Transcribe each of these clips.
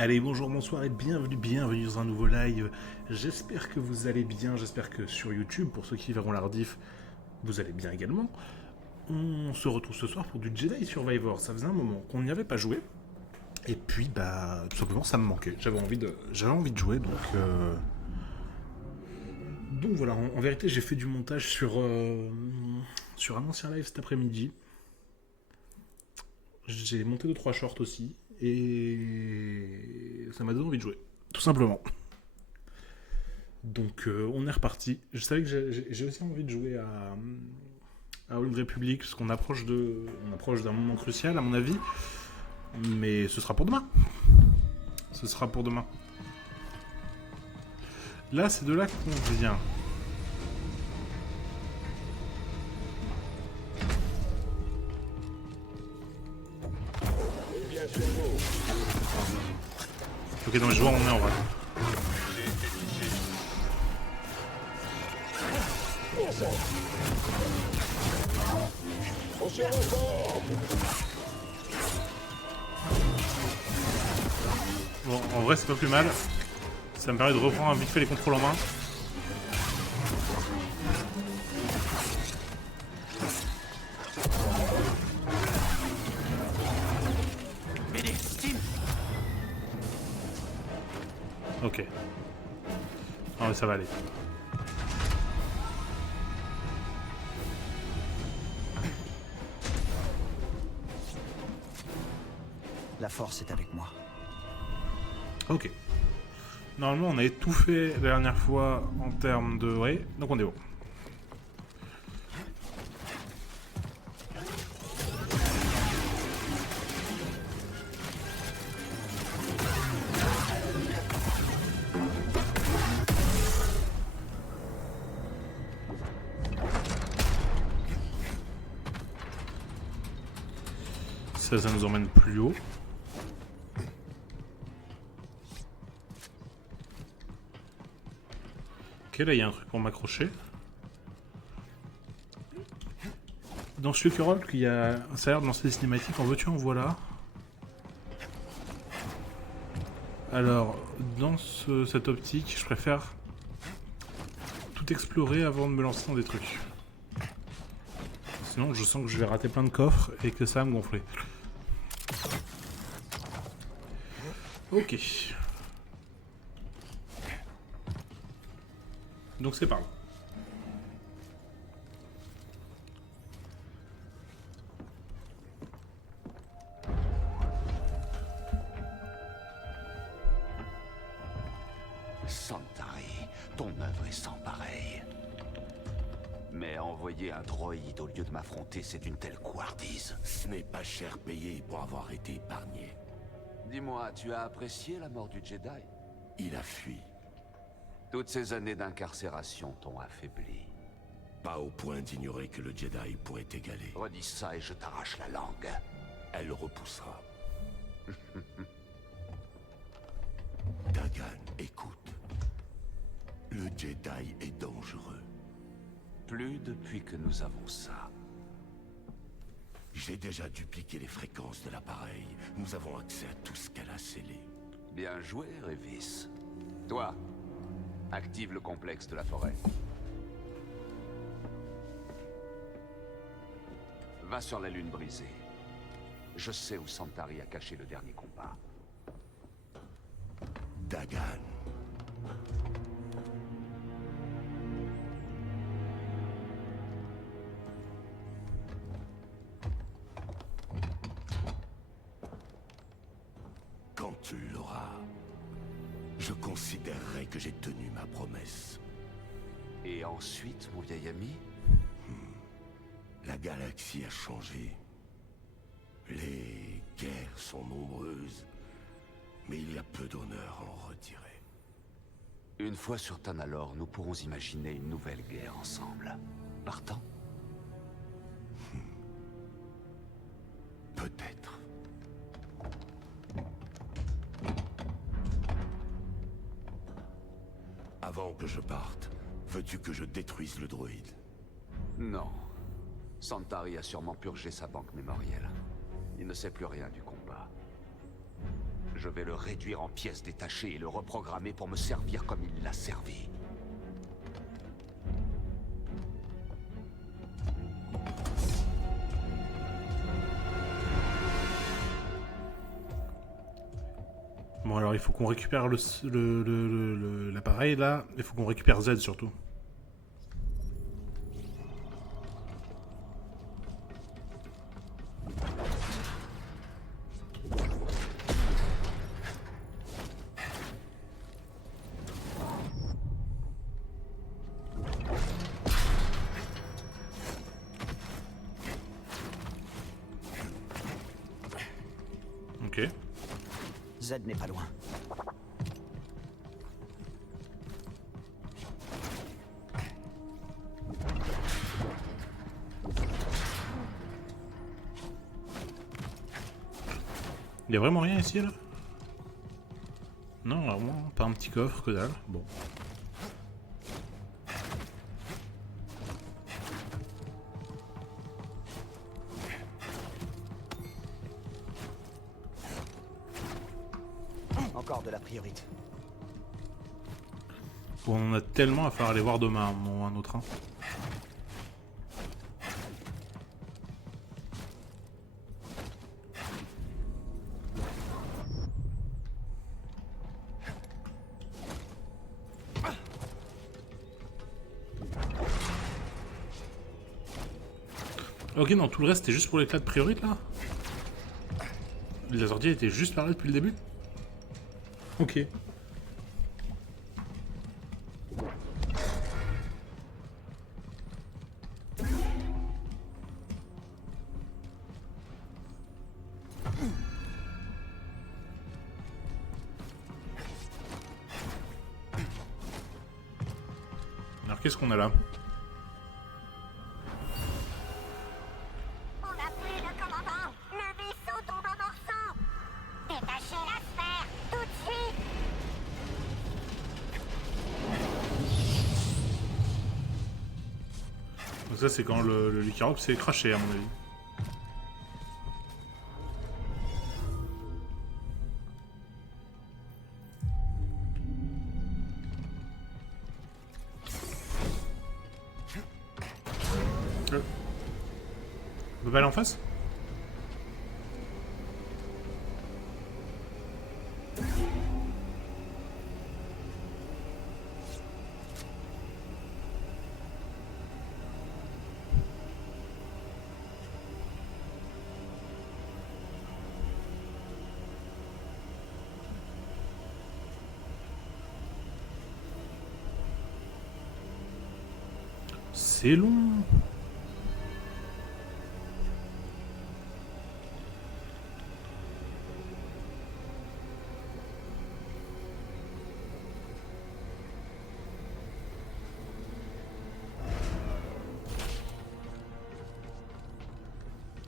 Allez, bonjour, bonsoir et bienvenue dans un nouveau live. J'espère que vous allez bien, j'espère que sur YouTube, pour ceux qui verront la rediff, vous allez bien également. On se retrouve ce soir pour du Jedi Survivor. Ça faisait un moment qu'on n'y avait pas joué. Et puis, bah, tout simplement, ça me manquait. J'avais envie de jouer, donc voilà, en vérité, j'ai fait du montage sur un ancien live cet après-midi. J'ai monté 2-3 shorts aussi. Et ça m'a donné envie de jouer. Tout simplement. Donc on est reparti. Je savais que j'ai aussi envie de jouer à Old Republic, parce qu'on approche d'un moment crucial à mon avis. Mais ce sera pour demain. Ce sera pour demain. Là, c'est de là qu'on vient. Ok, non, je vois où on est en vrai. Bon, en vrai, c'est pas plus mal. Ça me permet de reprendre vite fait les contrôles en main. Ok. Non mais ça va aller. La force est avec moi. Ok. Normalement, on avait tout fait la dernière fois en termes de... Ouais, donc on est bon. Ça nous emmène plus haut. Ok, là il y a un truc pour m'accrocher. Dans Suckerol, il y a un salaire de lancer des cinématiques. En veux-tu, en voilà. Alors, dans cette optique, je préfère tout explorer avant de me lancer dans des trucs. Sinon, je sens que je vais rater plein de coffres et que ça va me gonfler. Ok. Donc c'est par là. Santari, ton œuvre est sans pareil. Mais envoyer un droïde au lieu de m'affronter, c'est une telle couardise. Ce n'est pas cher payé pour avoir été épargné. Dis-moi, tu as apprécié la mort du Jedi? Il a fui. Toutes ces années d'incarcération t'ont affaibli. Pas au point d'ignorer que le Jedi pourrait t'égaler. Redis ça et je t'arrache la langue. Elle repoussera. Dagan, écoute. Le Jedi est dangereux. Plus depuis que nous avons ça. J'ai déjà dupliqué les fréquences de l'appareil. Nous avons accès à tout ce qu'elle a scellé. Bien joué, Revis. Toi, active le complexe de la forêt. Va sur la lune brisée. Je sais où Santari a caché le dernier combat. Dagan. Quand tu l'auras, je considérerai que j'ai tenu ma promesse. Et ensuite, mon vieil ami? La galaxie a changé. Les guerres sont nombreuses, mais il y a peu d'honneur à en retirer. Une fois sur Tanalorr, nous pourrons imaginer une nouvelle guerre ensemble. Partant? Peut-être. Avant que je parte, veux-tu que je détruise le droïde? Non. Santari a sûrement purgé sa banque mémorielle. Il ne sait plus rien du combat. Je vais le réduire en pièces détachées et le reprogrammer pour me servir comme il l'a servi. Bon alors il faut qu'on récupère l'appareil là, il faut qu'on récupère Z surtout. Ok. Z n'est pas loin. Il y a vraiment rien ici là? Non, vraiment, pas un petit coffre, que dalle. Bon. Encore de la priorité. Bon, on en a tellement à faire aller voir demain à un moment ou un autre. Hein. Ok, non, tout le reste c'était juste pour l'éclat de priorité là? Les ordi étaient juste par là depuis le début? Ok. Alors qu'est-ce qu'on a là? On a pris le commandant. Le vaisseau tombe en morceaux. Détachez la sphère, tout de suite. Donc ça c'est quand le Lycarops s'est craché à mon avis. On peut pas aller en face? C'est long.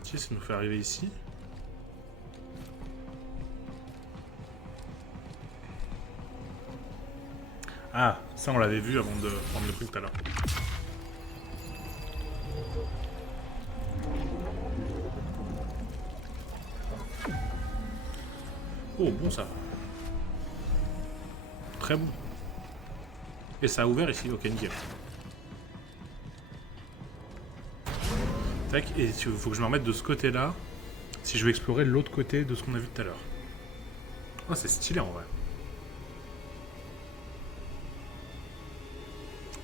Si, ça nous fait arriver ici. Ah, ça on l'avait vu avant de prendre le truc tout à l'heure. Oh, bon ça. Très bon. Et ça a ouvert ici, ok, nickel. Tac, et il faut que je me remette de ce côté-là, si je veux explorer l'autre côté de ce qu'on a vu tout à l'heure. Oh, c'est stylé en vrai.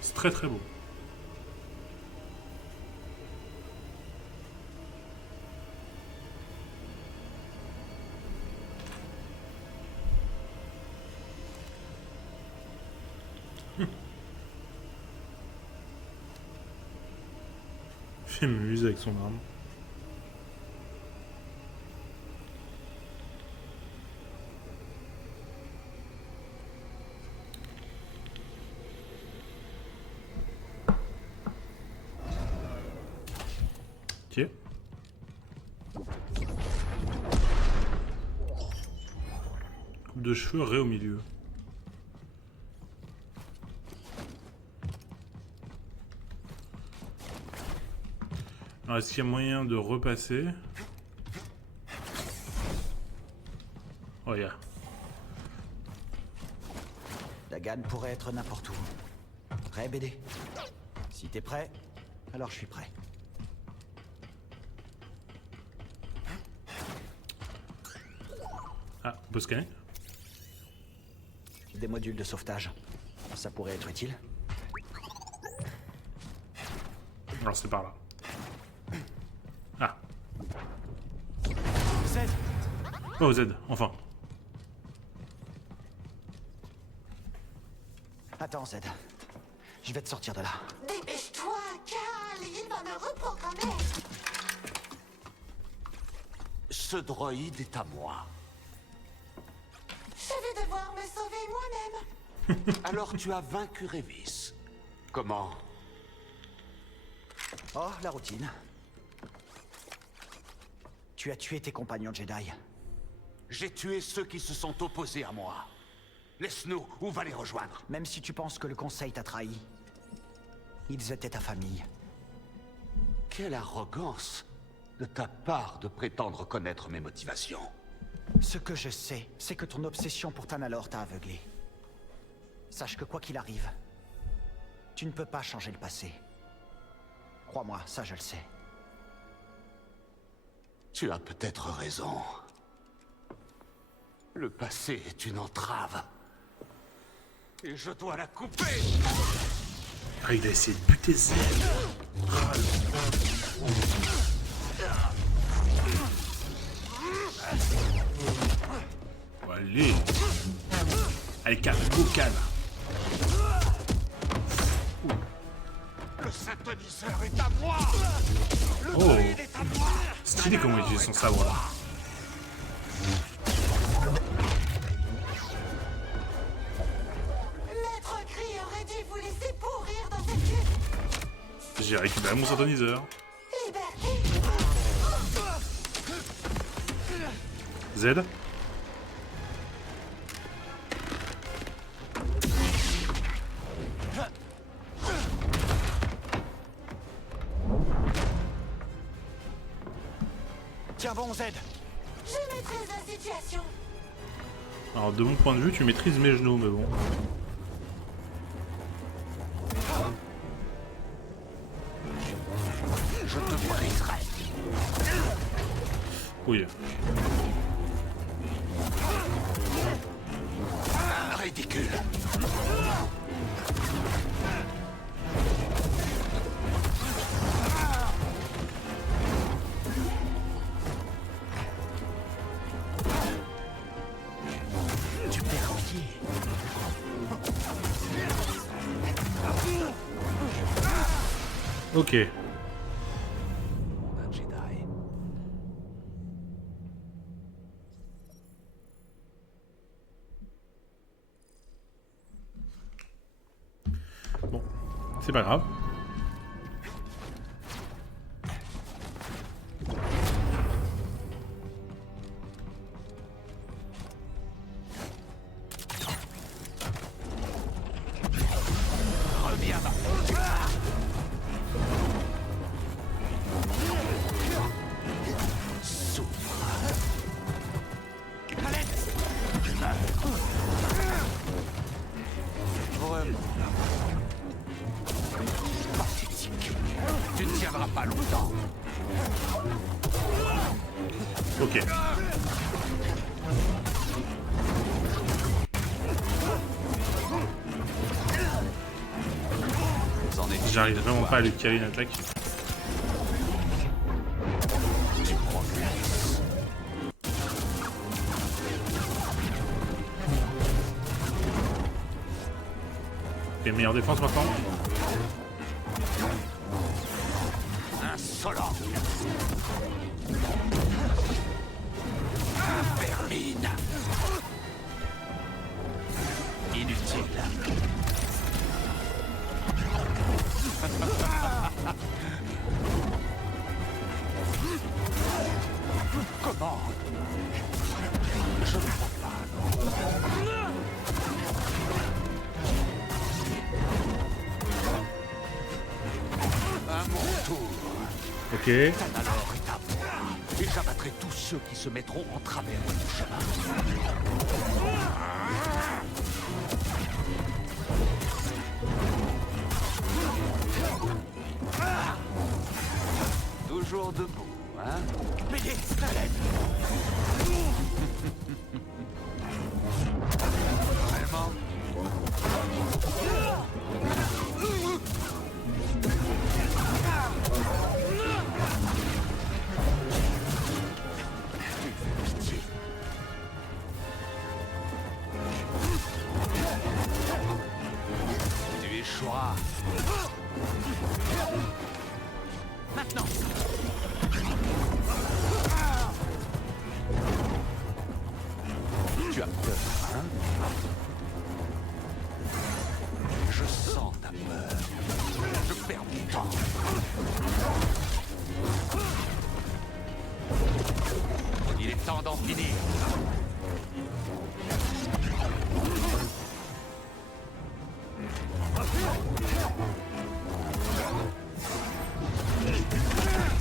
C'est très très beau. Il m'amuse avec son arme. Ok. Coupe de cheveux, ré au milieu. Alors, est-ce qu'il y a moyen de repasser? Oh, il y a. Dagan pourrait être n'importe où. Prêt, BD? Si t'es prêt, alors je suis prêt. Ah, on peut scanner? Des modules de sauvetage. Ça pourrait être utile. Alors c'est par là. Ah. Z! Oh Z, enfin. Attends, Z. Je vais te sortir de là. Dépêche-toi, Cal, il va me reprogrammer. Ce droïde est à moi. Je vais devoir me sauver moi-même. Alors tu as vaincu Revis. Comment? Oh, la routine. Tu as tué tes compagnons Jedi. J'ai tué ceux qui se sont opposés à moi. Laisse-nous, ou va les rejoindre. Même si tu penses que le Conseil t'a trahi, ils étaient ta famille. Quelle arrogance de ta part de prétendre connaître mes motivations. Ce que je sais, c'est que ton obsession pour Tanalorr t'a aveuglé. Sache que quoi qu'il arrive, tu ne peux pas changer le passé. Crois-moi, ça je le sais. Tu as peut-être raison. Le passé est une entrave. Et je dois la couper. Ah, il a essayé de buter Z. Oh, allez. Allez, calme, go calme. Le synthoniseur est à moi. Le Oh. droïde est à moi. Stylé comment il utilise son sabre là. Maître Gris aurait dû vous laisser pourrir dans cette cuve. J'ai récupéré mon synthoniseur. Liberté. Z. Tiens bon, Z. Je maîtrise la situation. Alors de mon point de vue, tu maîtrises mes genoux, mais bon. Je te briserai. Oui. Ridicule. Tu perds pied. Ok. Un Jedi. Bon. C'est pas grave. Reviens. Vraiment. Pathétique. Tu ne tiendras pas longtemps. Ok. Vous en êtes J'arrive vraiment pas à lui caler une attaque. tu crois que Et meilleure défense maintenant. insolent. Vermine. Inutile. Comment? Je ne crois pas. À mon tour. Ok. Tanalorr est à moi. Et j'abattrai tous ceux qui se mettront en travers de mon chemin. toujours debout, hein? M'aider, à l'aide. Vraiment? Tu échoueras. Maintenant. Tu as peur, hein? Je sens ta peur. Je perds mon temps. Il est temps d'en finir.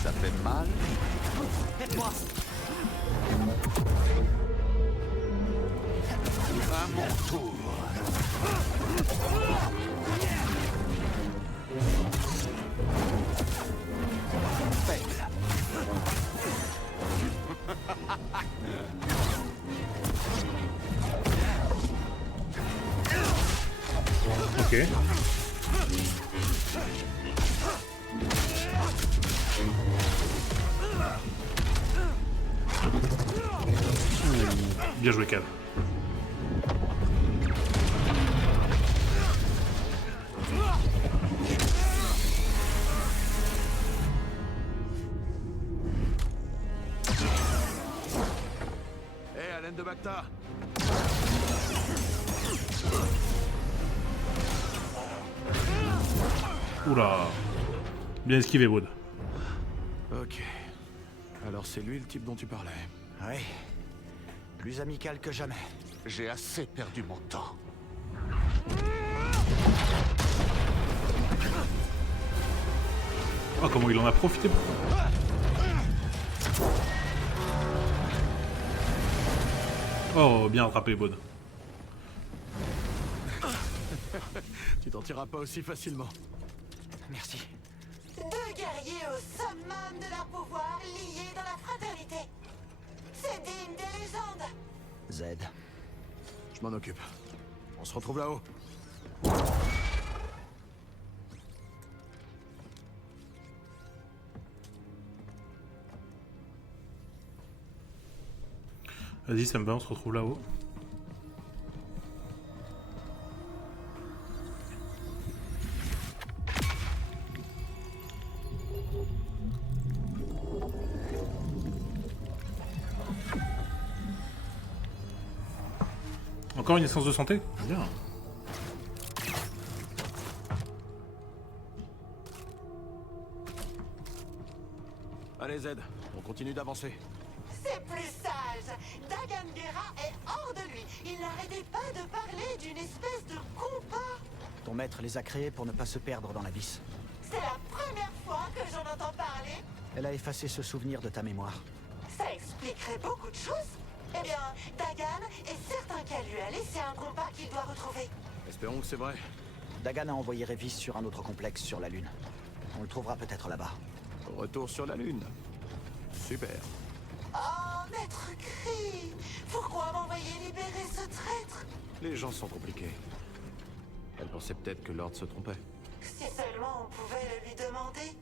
Ça fait mal? Aide-moi. À mon tour. Faible. Ok. Bien joué, Cal. Hé, Alain de Bacta! Oula. Bien esquivé, Wood. Ok. Alors c'est lui le type dont tu parlais. Oui. Plus amical que jamais. J'ai assez perdu mon temps. Oh, comment il en a profité pour... Oh, bien rattrapé, Wood. Tu t'en tireras pas aussi facilement. Merci. Deux guerriers au summum de leur pouvoir liés dans la fraternité. C'est digne des légendes. Z. Je m'en occupe. On se retrouve là-haut. Vas-y, ça me va, on se retrouve là-haut. Encore une essence de santé? Bien. Allez Z, on continue d'avancer. C'est plus sage. Dagan Gera est hors de lui. Il n'arrêtait pas de parler d'une espèce de compas. Ton maître les a créés pour ne pas se perdre dans l'abysse. C'est la première fois que j'en entends parler. Elle a effacé ce souvenir de ta mémoire. Ça expliquerait beaucoup de choses. Eh bien, Dagan est certain qu'elle lui a laissé un compas qu'il doit retrouver. Espérons que c'est vrai. Dagan a envoyé Révis sur un autre complexe sur la Lune. On le trouvera peut-être là-bas. Retour sur la Lune. Super. Oh, Maître Kree, pourquoi m'envoyer libérer ce traître? Les gens sont compliqués. Elle pensait peut-être que Lord se trompait. Si seulement on pouvait le lui demander.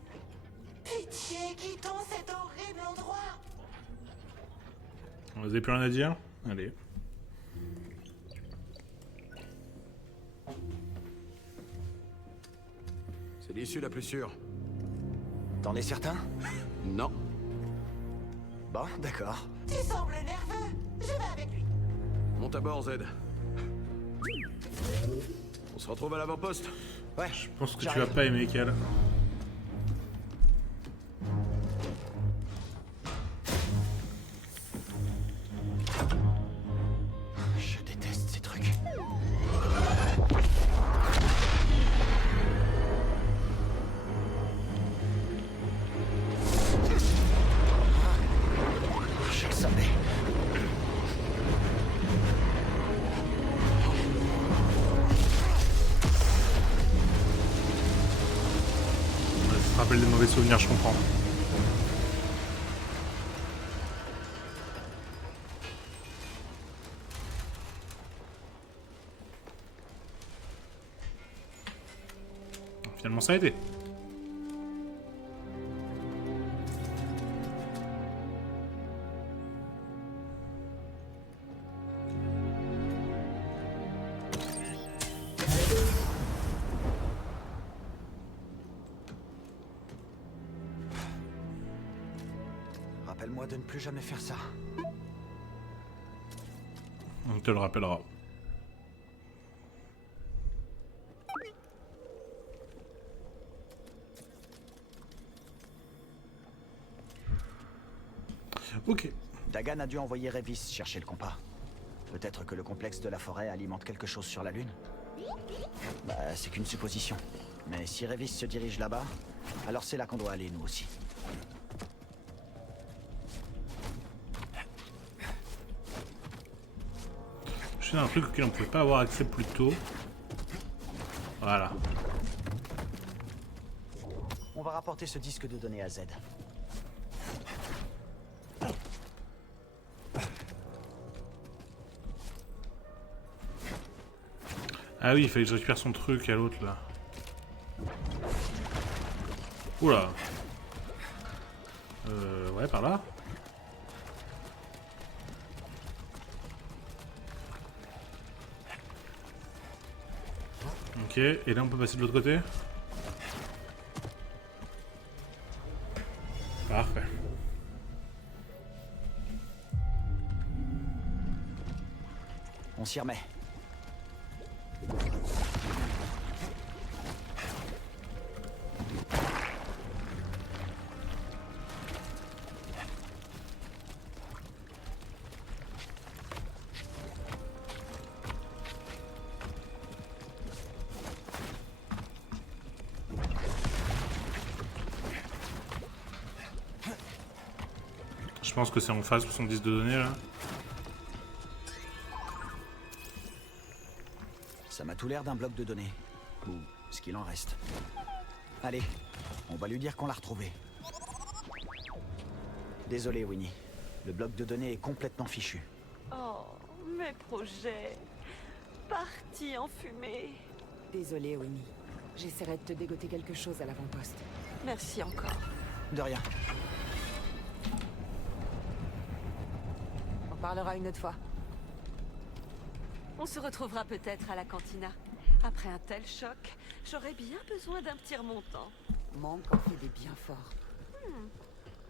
Pitié, quittons cet horrible endroit. Vous avez plus rien à dire? Allez. C'est l'issue la plus sûre. T'en es certain? Non. Bon, d'accord. Tu sembles nerveux. Je vais avec lui. Monte à bord, Z. On se retrouve à l'avant-poste. Ouais, Je pense que tu vas pas aimer, Cal. Je déteste ces trucs. Je le savais. Ça se rappelle des mauvais souvenirs, je comprends. Finalement, ça a été. Rappelle-moi de ne plus jamais faire ça. On te le rappellera. Ok. Dagan a dû envoyer Revis chercher le compas. Peut-être que le complexe de la forêt alimente quelque chose sur la Lune. Bah, c'est qu'une supposition. Mais si Revis se dirige là-bas, alors c'est là qu'on doit aller, nous aussi. Je sais un truc auquel on pouvait pas avoir accès plus tôt. Voilà. On va rapporter ce disque de données à Z. Ah oui, il fallait que je récupère son truc à l'autre là. Oula. Ouais, par là. Ok, et là on peut passer de l'autre côté. Parfait. On s'y remet. Je pense que c'est en face pour son disque de données là. Ça m'a tout l'air d'un bloc de données. Ou ce qu'il en reste. Allez, on va lui dire qu'on l'a retrouvé. Désolé, Winnie. Le bloc de données est complètement fichu. Oh, mes projets. Partis en fumée. Désolée, Winnie. J'essaierai de te dégoter quelque chose à l'avant-poste. Merci encore. De rien. On parlera une autre fois. On se retrouvera peut-être à la cantina. Après un tel choc, j'aurais bien besoin d'un petit remontant. Manque en fait des biens forts.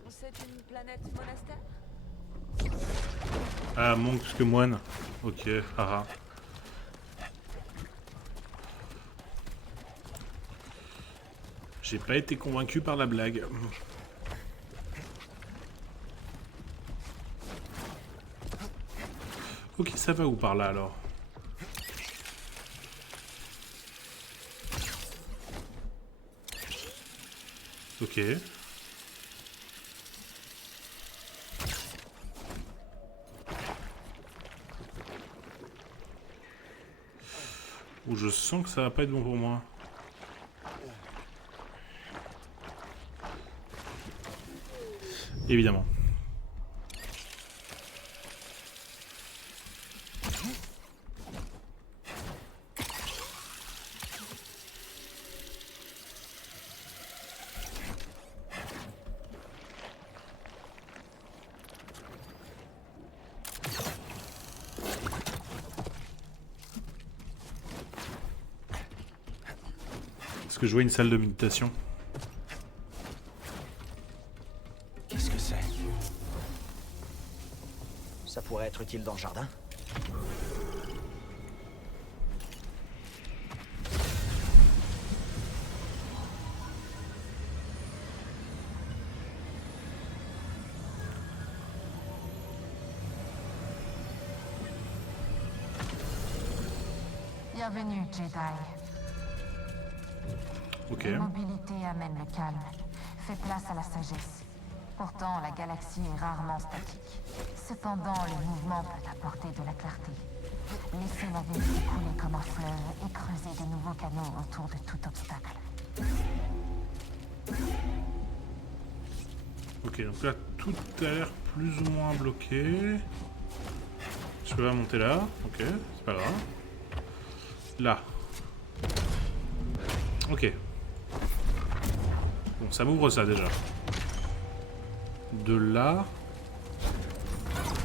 C'est une planète monastère? Ah, monk plus que moine. Ok, haha. J'ai pas été convaincu par la blague. Ok, ça va où par là alors? Ok. Où je sens que ça va pas être bon pour moi. Évidemment. Est-ce que je vois une salle de méditation? Qu'est-ce que c'est? Ça pourrait être utile dans le jardin. Bienvenue, Jedi. Ok. L'immobilité amène le calme, fait place à la sagesse. Pourtant, la galaxie est rarement statique. Cependant, le mouvement peut apporter de la clarté. Laissez la vérité couler comme un fleuve et creuser de nouveaux canaux autour de tout obstacle. Ok, donc là, tout a l'air plus ou moins bloqué. Je peux pas monter là. Ok, c'est pas grave. Là. Ok. Bon, ça m'ouvre ça déjà. De là...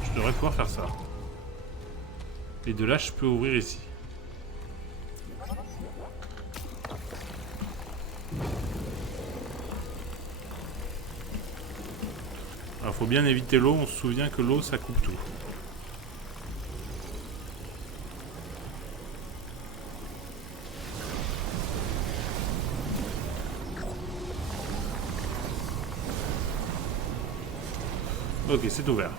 Je devrais pouvoir faire ça. Et de là, je peux ouvrir ici. Alors, faut bien éviter l'eau. On se souvient que l'eau, ça coupe tout. Ok, c'est ouvert.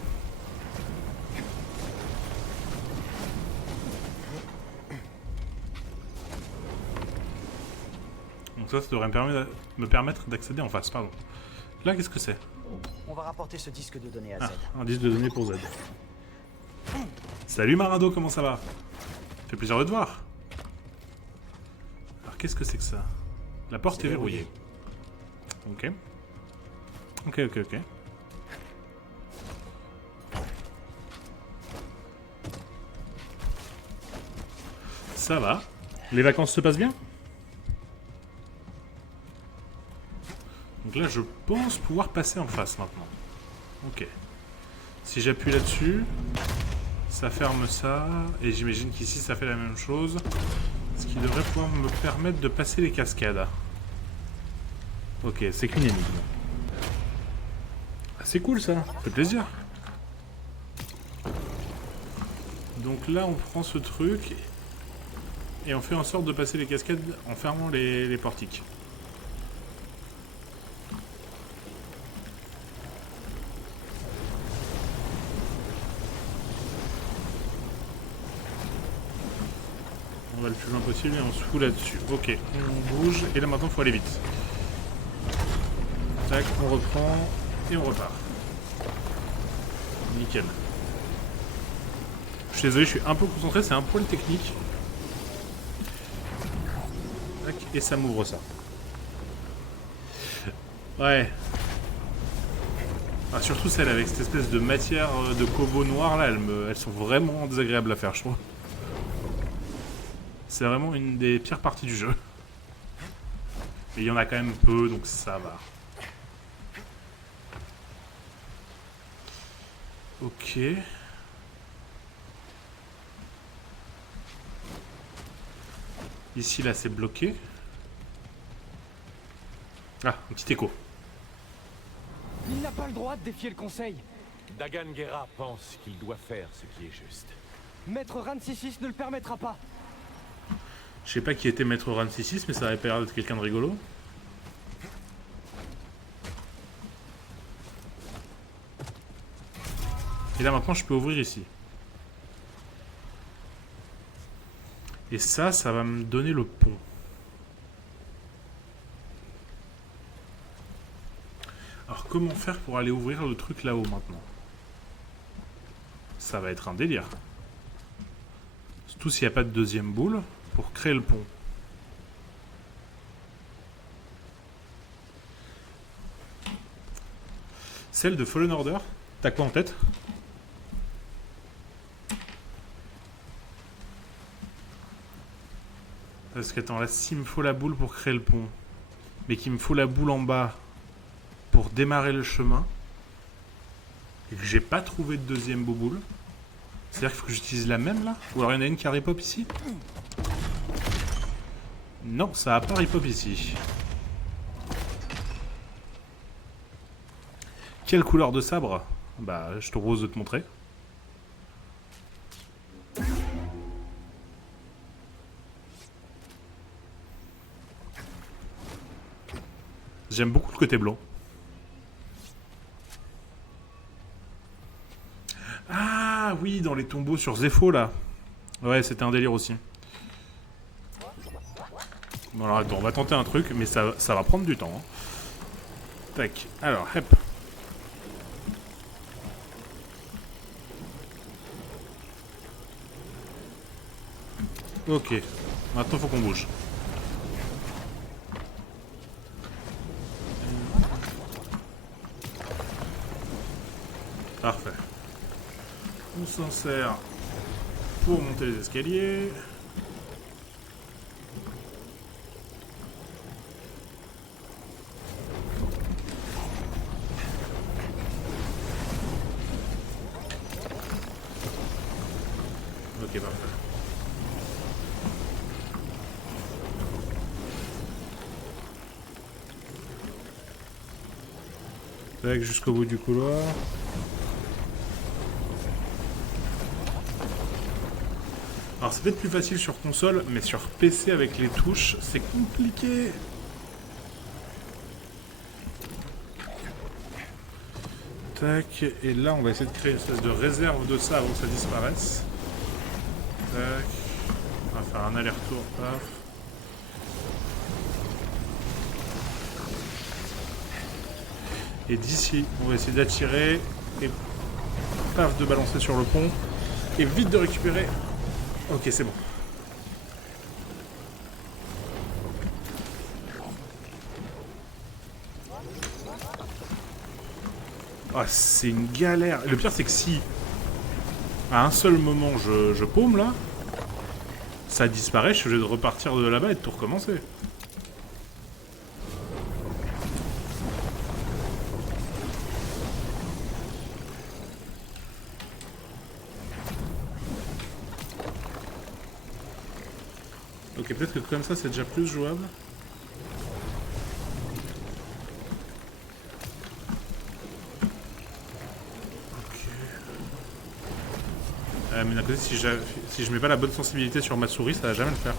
Donc ça devrait me permettre d'accéder en face, pardon. Là, qu'est-ce que c'est? On va rapporter ce disque de données à Ah, Z. un disque de données pour Z. Salut Marado, comment ça va? Fait plaisir de te voir. Alors, qu'est-ce que c'est que ça? La porte est verrouillée. Ok. Ok. Ça va. Les vacances se passent bien? Donc là, je pense pouvoir passer en face maintenant. Ok. Si j'appuie là-dessus, ça ferme ça. Et j'imagine qu'ici, ça fait la même chose. Ce qui devrait pouvoir me permettre de passer les cascades. Ok, c'est qu'une énigme. Ah, c'est cool ça, ça fait plaisir. Donc là, on prend ce truc et on fait en sorte de passer les cascades en fermant les portiques. On va le plus loin possible et on se fout là-dessus. Ok, on bouge et là maintenant il faut aller vite. Tac, on reprend et on repart. Nickel. Je suis désolé, je suis un peu concentré, c'est un poil technique. Tac, et ça m'ouvre ça. Ouais. Ah, surtout celles avec cette espèce de matière de cobo noir là, elles sont vraiment désagréables à faire, je trouve. C'est vraiment une des pires parties du jeu. Et il y en a quand même peu, donc ça va. Ok. Ici, là, c'est bloqué. Ah, un petit écho. Il n'a pas le droit de défier le conseil. Dagan Gera pense qu'il doit faire ce qui est juste. Maître Rancisis ne le permettra pas. Je sais pas qui était Maître Rancisis, mais ça avait l'air d'être quelqu'un de rigolo. Et là maintenant je peux ouvrir ici. Et ça va me donner le pont. Alors comment faire pour aller ouvrir le truc là-haut maintenant? Ça va être un délire. Surtout s'il n'y a pas de deuxième boule pour créer le pont. Celle de Fallen Order, t'as quoi en tête? Parce que attends, là, s'il me faut la boule pour créer le pont, mais qu'il me faut la boule en bas pour démarrer le chemin, et que j'ai pas trouvé de deuxième boule, c'est-à-dire qu'il faut que j'utilise la même là? Ou alors il y en a une qui a ripop ici? Non, ça a pas ripop ici. Quelle couleur de sabre? Bah, je te propose de te montrer. J'aime beaucoup le côté blanc. Ah oui, dans les tombeaux sur Zepho là. Ouais, c'était un délire aussi. Bon alors attends, on va tenter un truc, mais ça va prendre du temps. Hein. Tac, alors, hop. Ok, maintenant faut qu'on bouge. Parfait. On s'en sert pour monter les escaliers. Tac, jusqu'au bout du couloir. Alors c'est peut-être plus facile sur console, mais sur PC avec les touches, c'est compliqué. Tac, et là on va essayer de créer une espèce de réserve de ça avant que ça disparaisse. Tac, on va faire un aller-retour, paf. Et d'ici, on va essayer d'attirer et paf de balancer sur le pont et vite de récupérer. Ok, c'est bon. Ah, c'est une galère. Le pire, c'est que si à un seul moment je paume là, ça disparaît, je suis obligé de repartir de là-bas et de tout recommencer. Ok, peut-être que comme ça, c'est déjà plus jouable. Mais d'un côté, si je mets pas la bonne sensibilité sur ma souris, ça va jamais le faire.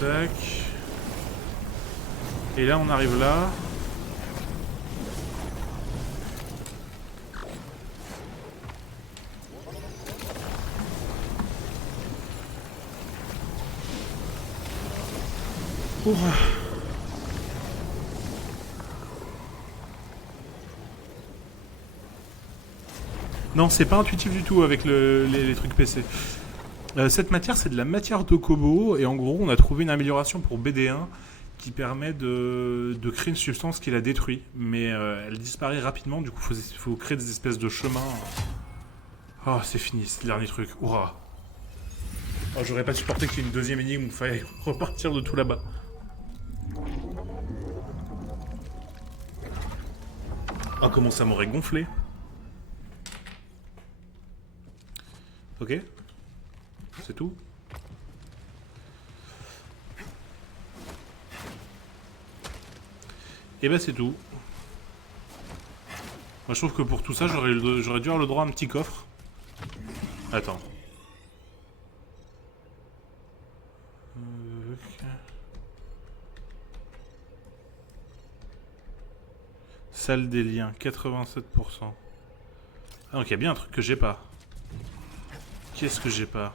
Tac. Et là, on arrive là. Ouah. Non, c'est pas intuitif du tout avec les trucs PC. Cette matière, c'est de la matière de Kobo, et en gros, on a trouvé une amélioration pour BD1 qui permet de créer une substance qui la détruit, mais elle disparaît rapidement, du coup, faut créer des espèces de chemins. Oh, c'est fini, c'est le dernier truc. Hurrah. Oh, j'aurais pas supporté qu'il y ait une deuxième énigme où il fallait repartir de tout là-bas. Oh, comment ça m'aurait gonflé. Ok. C'est tout. Et ben c'est tout. Moi je trouve que pour tout ça j'aurais dû avoir le droit à un petit coffre. Attends. Okay. Salle des liens, 87%. Ah donc il y a bien un truc que j'ai pas. Qu'est-ce que j'ai pas?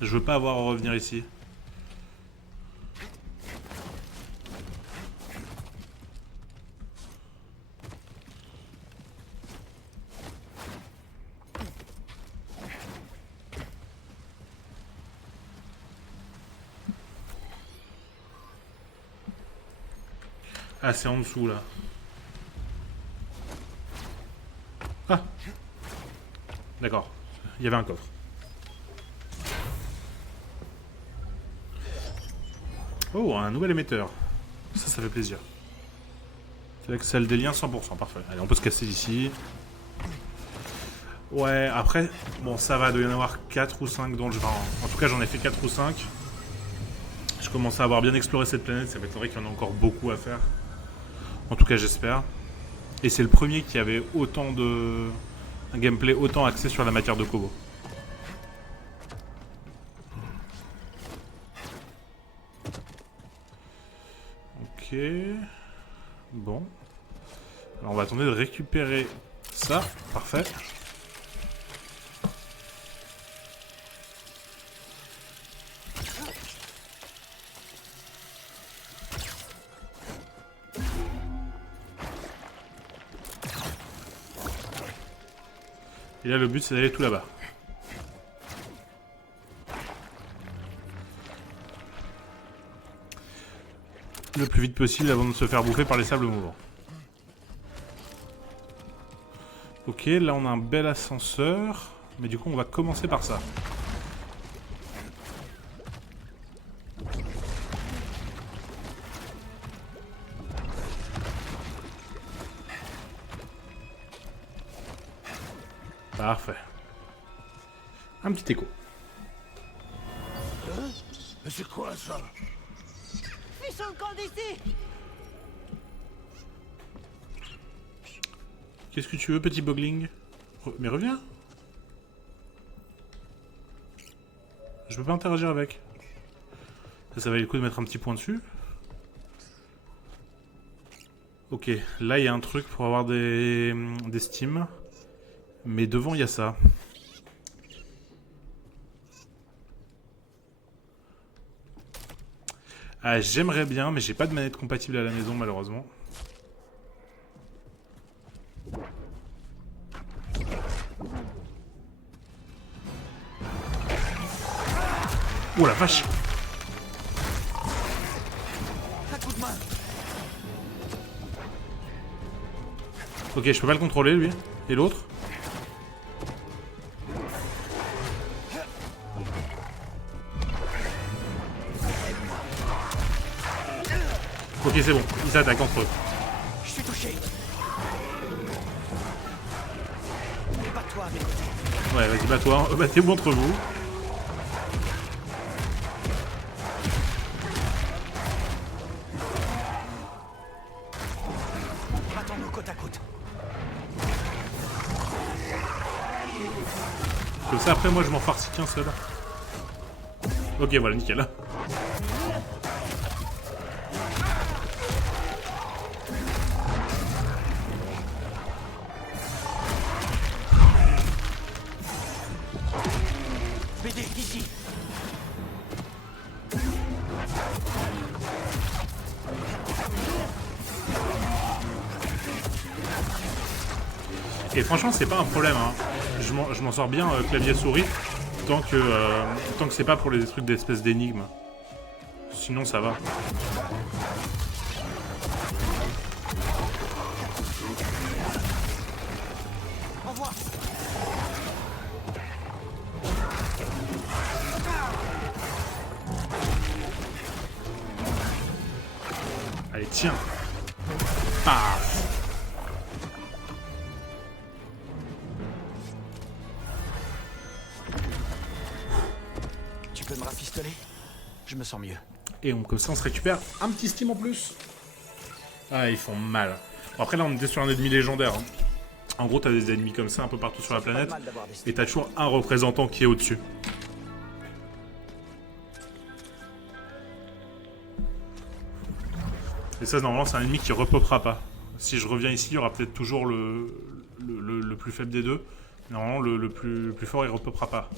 Je veux pas avoir à revenir ici. Ah, c'est en dessous là. Ah! D'accord, il y avait un coffre. Oh, un nouvel émetteur. Ça fait plaisir. C'est avec celle des liens 100%, parfait. Allez, on peut se casser d'ici. Ouais, après, bon, ça va, il doit y en avoir 4 ou 5 dans le jeu. Enfin, en tout cas, j'en ai fait 4 ou 5. Je commence à avoir bien exploré cette planète, ça m'étonnerait qu'il y en a encore beaucoup à faire. En tout cas, j'espère. Et c'est le premier qui avait autant de... un gameplay autant axé sur la matière de Kobo. Ok. Bon. Alors on va attendre de récupérer ça. Parfait. Et là le but c'est d'aller tout là-bas. Le plus vite possible avant de se faire bouffer par les sables mouvants. Ok, là on a un bel ascenseur. Mais du coup on va commencer par ça. Parfait. Un petit écho. C'est quoi ça? Fichons le camp d'ici! Qu'est-ce que tu veux, petit Bogling? Mais reviens. Je peux pas interagir avec. Ça valait le coup de mettre un petit point dessus. Ok, là il y a un truc pour avoir des steams. Mais devant il y a ça. Ah, j'aimerais bien, mais j'ai pas de manette compatible à la maison malheureusement. Oh la vache! Un coup de main. Ok, je peux pas le contrôler lui. Et l'autre? Ok, c'est bon, ils s'attaquent entre eux. Je suis touché. Bats-toi à mes côtés. Ouais, vas-y, bats-toi, battez-vous entre vous. Battons-nous côte à côte. Comme ça, après, moi, je m'en farcis qu'un seul. Ok, voilà, nickel. BD, ici. Et franchement, c'est pas un problème. Hein. Je m'en sors bien clavier-souris tant que c'est pas pour les trucs d'espèces d'énigmes. Sinon, ça va. Au revoir. Allez, tiens. Paf. Tu peux me rafistoler? Je me sens mieux. Et comme ça, on se récupère un petit Steam en plus. Ah, ils font mal. Bon, après, là, on était sur un ennemi légendaire. Hein. En gros, t'as des ennemis comme ça un peu partout sur la planète. Et t'as toujours un représentant qui est au-dessus. Et ça, normalement, c'est un ennemi qui repopera pas. Si je reviens ici, il y aura peut-être toujours le plus faible des deux. Normalement, le plus fort, il repopera pas.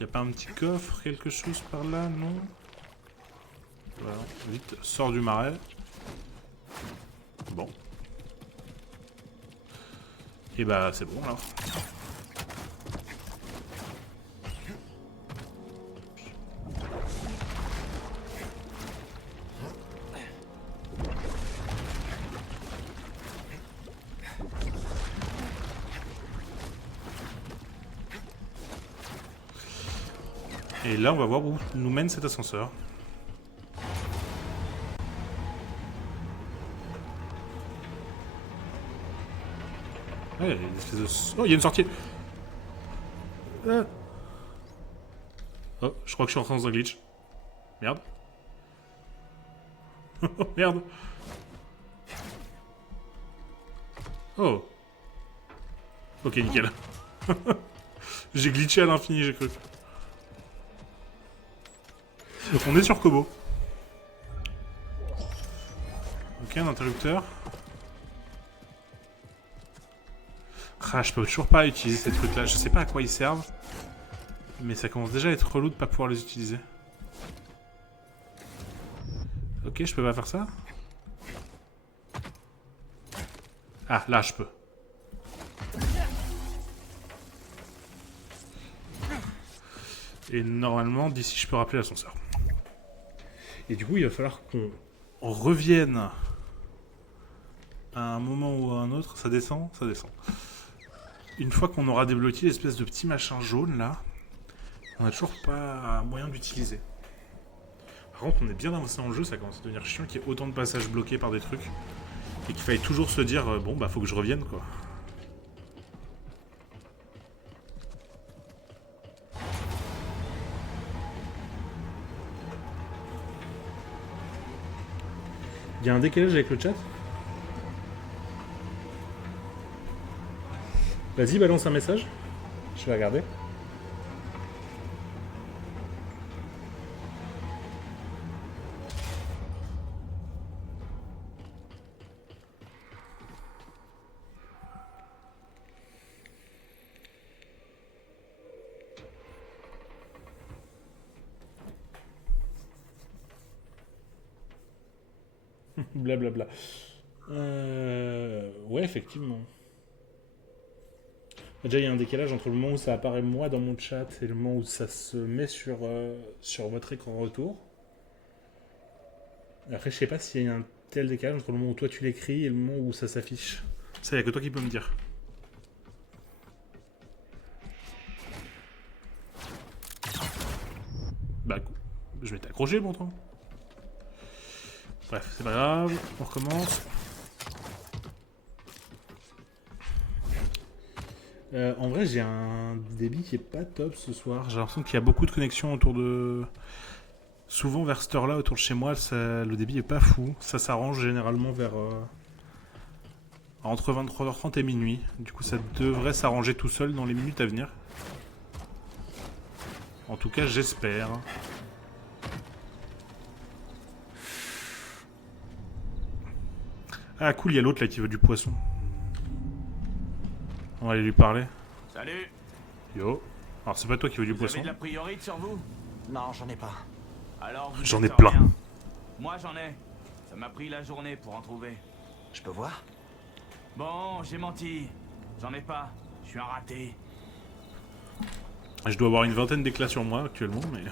Y a pas un petit coffre, quelque chose par là, non? Voilà, vite, sors du marais. Bon. Et bah, c'est bon, là. Et là, on va voir où nous mène cet ascenseur. Ouais, il y a une espèce de... Oh, il y a une sortie. Ah. Oh, je crois que je suis rentré dans un glitch. Merde. Oh, merde. Oh. Ok, nickel. J'ai glitché à l'infini, j'ai cru. On est sur Kobo. Ok, un interrupteur. Ah, je peux toujours pas utiliser ces trucs là. Je sais pas à quoi ils servent. Mais ça commence déjà à être relou de pas pouvoir les utiliser. Ok, je peux pas faire ça. Ah, là je peux. Et normalement, d'ici je peux rappeler l'ascenseur. Et du coup, il va falloir qu'on revienne à un moment ou à un autre. Ça descend, ça descend. Une fois qu'on aura débloqué l'espèce de petit machin jaune là, on n'a toujours pas moyen d'utiliser. Par contre, on est bien avancé dans le jeu, ça commence à devenir chiant qu'il y ait autant de passages bloqués par des trucs. Et qu'il faille toujours se dire, bon bah faut que je revienne quoi. y a un décalage avec le chat. Vas-y, balance un message. Je vais regarder. Blablabla. Ouais, effectivement. Déjà, il y a un décalage entre le moment où ça apparaît moi dans mon chat et le moment où ça se met sur votre écran retour. Après, je sais pas s'il y a un tel décalage entre le moment où toi tu l'écris et le moment où ça s'affiche. Ça, il n'y a que toi qui peux me dire. Bah, je m'étais accroché pourtant. Bref, c'est pas grave, on recommence. En vrai, j'ai un débit qui est pas top ce soir. J'ai l'impression qu'il y a beaucoup de connexions autour de... Souvent vers cette heure-là, autour de chez moi, le débit est pas fou. Ça s'arrange généralement vers... entre 23h30 et minuit. Du coup, ça devrait s'arranger tout seul dans les minutes à venir. En tout cas, j'espère. Ah cool, il y a l'autre là qui veut du poisson. On va aller lui parler. Salut. Yo. Alors c'est pas toi qui veux du poisson. Vous avez de la priorité sur vous? Non, j'en ai pas. Alors j'en ai plein. Rien. Moi j'en ai. Ça m'a pris la journée pour en trouver. Je peux voir? Bon, j'ai menti. J'en ai pas. Je suis un raté. Je dois avoir une vingtaine d'éclats sur moi actuellement, mais...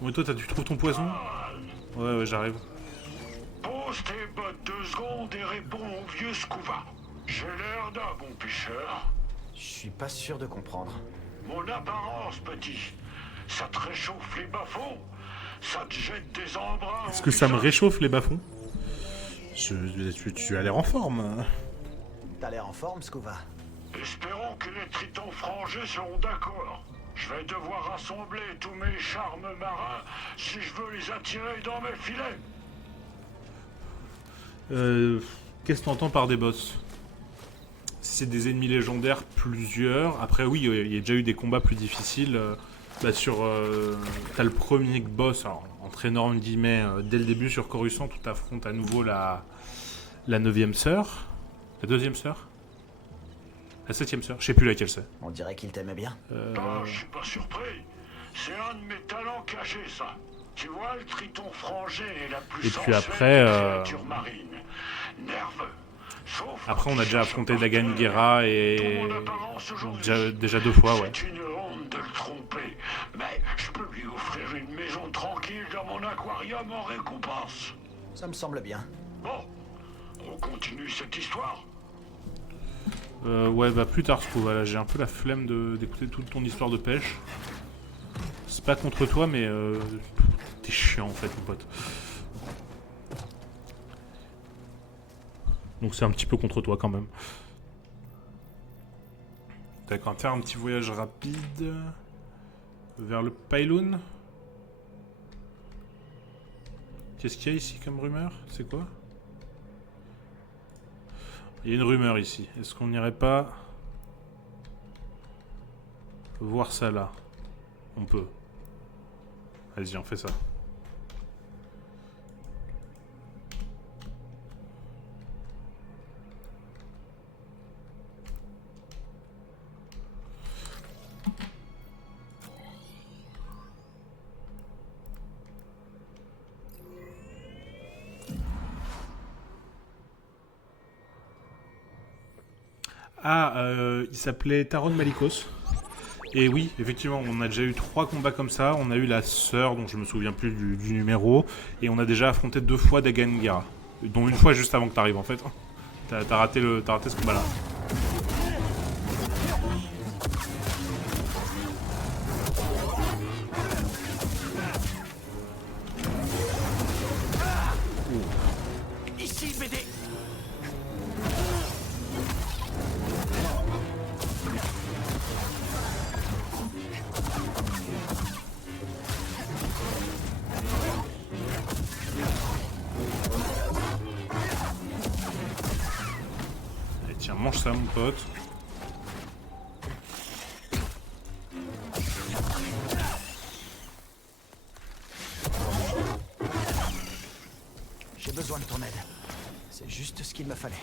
Bon et toi, tu trouves ton poisson? Ouais, j'arrive. Pose tes bottes 2 secondes et réponds au vieux Scuba. J'ai l'air d'un bon pêcheur. Je suis pas sûr de comprendre. Mon apparence, petit. Ça te réchauffe les bas-fonds. Ça te jette des embruns. Est-ce que ça me réchauffe les bas-fonds? Tu as l'air en forme. T'as l'air en forme, Scuba. Espérons que les tritons frangés seront d'accord. Je vais devoir rassembler tous mes charmes marins si je veux les attirer dans mes filets. Qu'est-ce que t'entends par des boss? Si c'est des ennemis légendaires, plusieurs. Après oui, il y a déjà eu des combats plus difficiles. T'as le premier boss, alors, entre énormes guillemets, dès le début sur Coruscant, tu t'affrontes à nouveau la 9ème sœur. La 2ème sœur? La 7ème sœur? Je sais plus laquelle c'est. On dirait qu'il t'aimait bien. Je suis pas surpris. C'est un de mes talents cachés, ça. Tu vois, le triton frangé est la plus et puis après, créature marine. Nerveux. Après, on a déjà affronté Dagan Gera et... Déjà 2 fois, ouais. C'est une honte de le tromper. Mais je peux lui offrir une maison tranquille dans mon aquarium en récompense. Ça me semble bien. Bon, on continue cette histoire. Ouais, bah plus tard, je trouve. Là, j'ai un peu la flemme d'écouter toute ton histoire de pêche. C'est pas contre toi, mais t'es chiant en fait, mon pote. Donc c'est un petit peu contre toi quand même. D'accord, on va faire un petit voyage rapide vers le pylône. Qu'est-ce qu'il y a ici comme rumeur? C'est quoi? Il y a une rumeur ici. Est-ce qu'on n'irait pas voir ça là? On peut. Vas-y, on fait ça. Il s'appelait Taron Malicos. Et oui, effectivement, on a déjà eu 3 combats comme ça. On a eu la sœur, dont je me souviens plus du numéro. Et on a déjà affronté 2 fois Dagan Gera. Dont une fois juste avant que t'arrives en fait. T'as raté ce combat-là. Ici, BD. mange ça, mon pote. J'ai besoin de ton aide. C'est juste ce qu'il me fallait.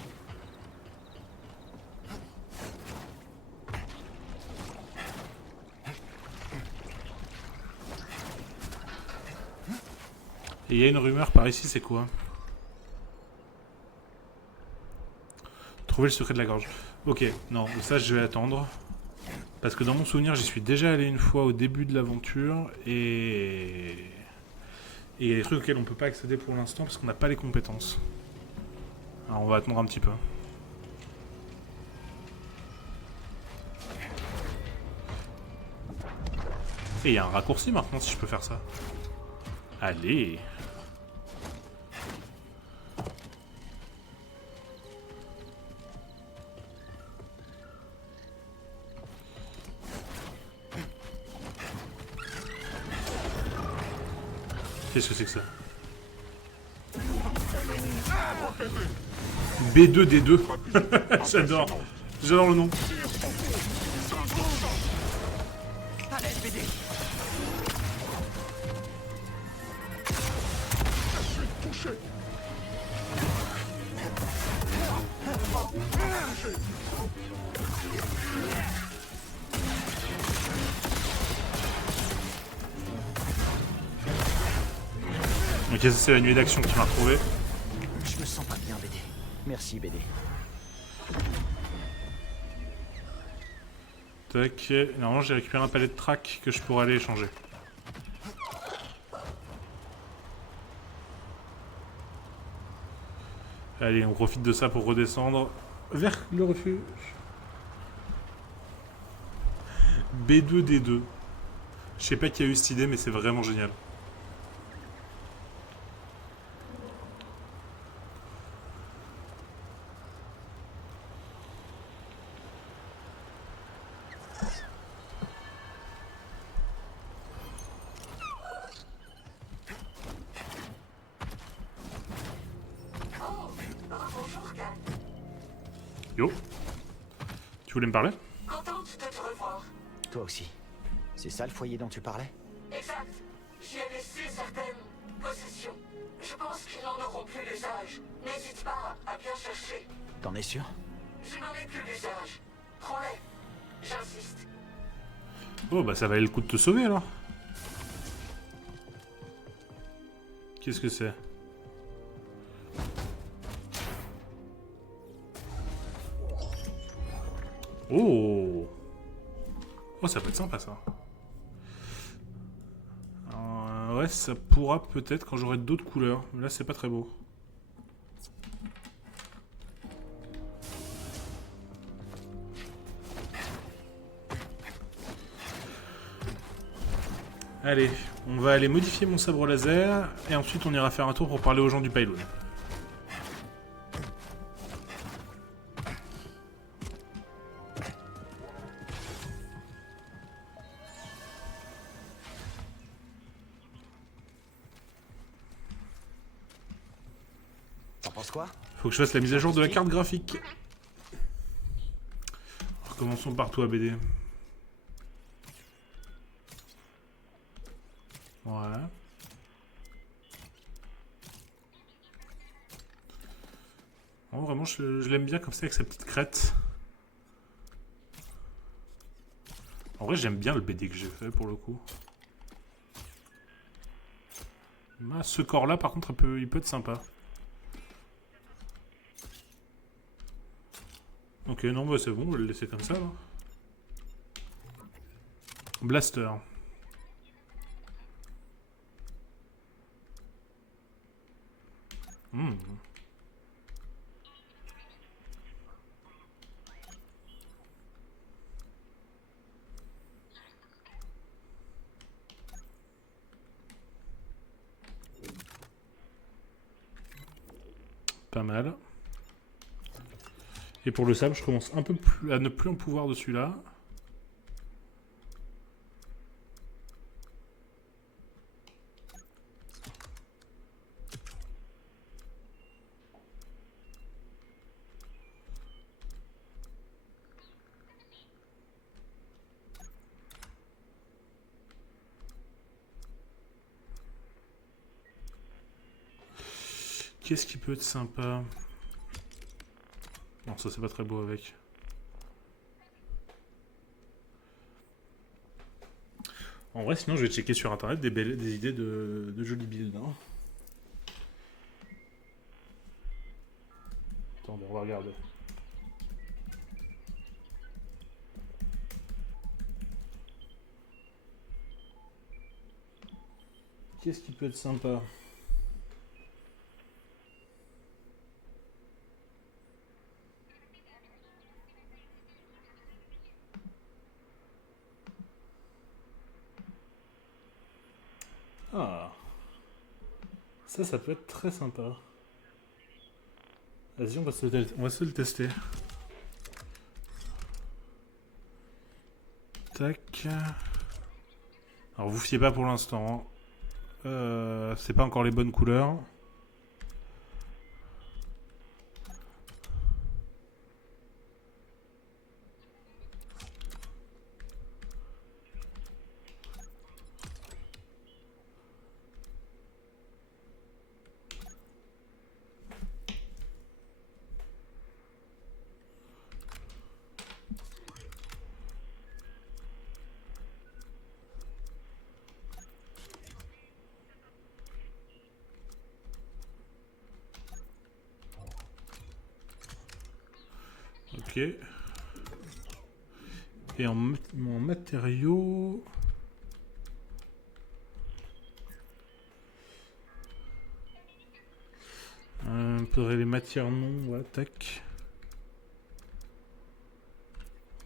Et il y a une rumeur par ici, c'est quoi? Trouver le secret de la gorge. Ok, non, ça je vais attendre. Parce que dans mon souvenir, j'y suis déjà allé une fois au début de l'aventure et il y a des trucs auxquels on peut pas accéder pour l'instant parce qu'on n'a pas les compétences. Alors on va attendre un petit peu. Et il y a un raccourci maintenant si je peux faire ça. Allez! Qu'est-ce que c'est que ça? B2D2. J'adore. J'adore le nom. Ok, ça c'est la nuée d'action qui m'a retrouvé. Je me sens pas bien, BD. Merci, BD. Tac. Normalement j'ai récupéré un palais de track que je pourrais aller échanger. Allez, on profite de ça pour redescendre vers le refuge. B2D2. Je sais pas qui a eu cette idée, mais c'est vraiment génial. Yo. Tu voulais me parler? Contente de te revoir. Toi aussi. C'est ça le foyer dont tu parlais? Exact. J'y ai laissé certaines possessions. Je pense qu'ils n'en auront plus l'usage. N'hésite pas à bien chercher. T'en es sûr? Je n'en ai plus l'usage. Prends-les. J'insiste. Oh bah ça valait le coup de te sauver alors. Qu'est-ce que c'est? Oh! Oh, ça peut être sympa ça. Ouais, ça pourra peut-être quand j'aurai d'autres couleurs. Mais là, c'est pas très beau. Allez, on va aller modifier mon sabre laser et ensuite on ira faire un tour pour parler aux gens du pylône. T'en penses quoi? Faut que je fasse la mise à jour de la carte graphique. Recommençons par toi, BD. Ouais. Oh, vraiment, je l'aime bien comme ça avec sa petite crête. En vrai, j'aime bien le BD que j'ai fait pour le coup. Ah, ce corps-là, par contre, il peut être sympa. Ok, non, bah c'est bon, on va le laisser comme ça, là. Blaster. Hmm. Pas mal. Et pour le sable, je commence un peu plus à ne plus en pouvoir de celui-là. Qu'est-ce qui peut être sympa? Non, ça c'est pas très beau avec. En vrai, sinon je vais checker sur internet des idées de jolies builds. Hein. Attendez, on va regarder. Qu'est-ce qui peut être sympa? Ah, ça peut être très sympa. Vas-y, on va se le tester. Tac. Alors, vous fiez pas pour l'instant. Hein. C'est pas encore les bonnes couleurs. Ok. Et en matériaux... On peut les matières non, ouais, tac.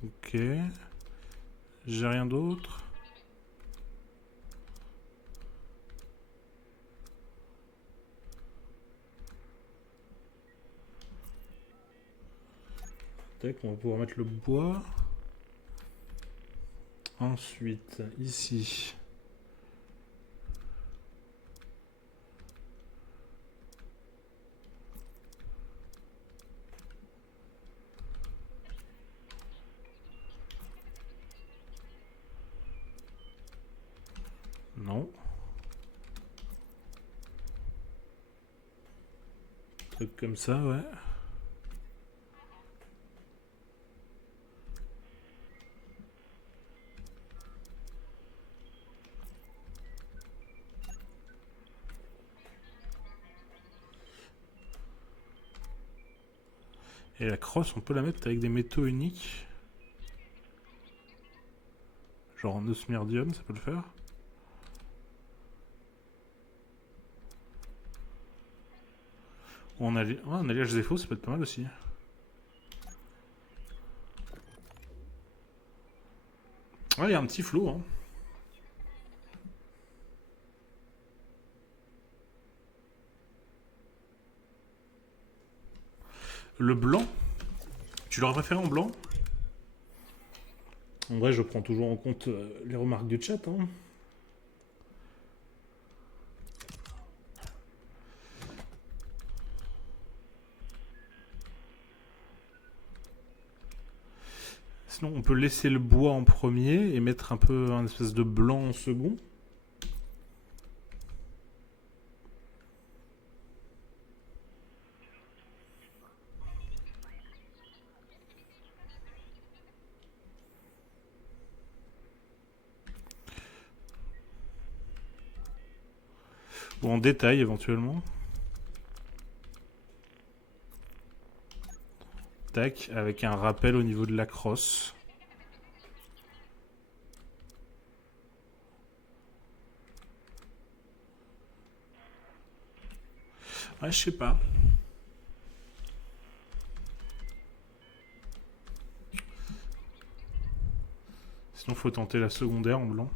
Ok. J'ai rien d'autre. Tac, on va pouvoir mettre le bois. Ensuite, ici. Non. Truc comme ça, ouais. Et la crosse, on peut la mettre avec des métaux uniques. Genre en osmierdium, ça peut le faire. Ou en alliage défaut, ça peut être pas mal aussi. Ouais, il y a un petit flot, hein. Le blanc, tu l'aurais préféré en blanc? En vrai, je prends toujours en compte les remarques du chat. Hein. Sinon, on peut laisser le bois en premier et mettre un peu un espèce de blanc en second. Ou en détail éventuellement. Tac, avec un rappel au niveau de la crosse. Ouais, je sais pas. Sinon, faut tenter la secondaire en blanc.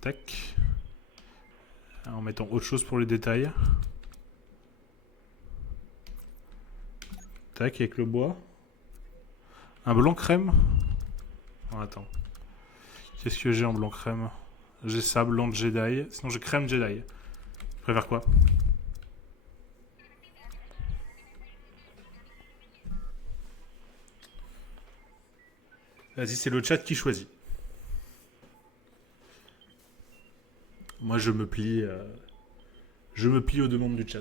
Tac. En mettant autre chose pour les détails. Tac, avec le bois. Un blanc crème. Oh, attends. Qu'est-ce que j'ai en blanc crème? J'ai ça, blanc de Jedi. Sinon, j'ai crème Jedi. Tu préfères quoi? Vas-y, c'est le chat qui choisit. Moi, je me plie aux demandes du chat.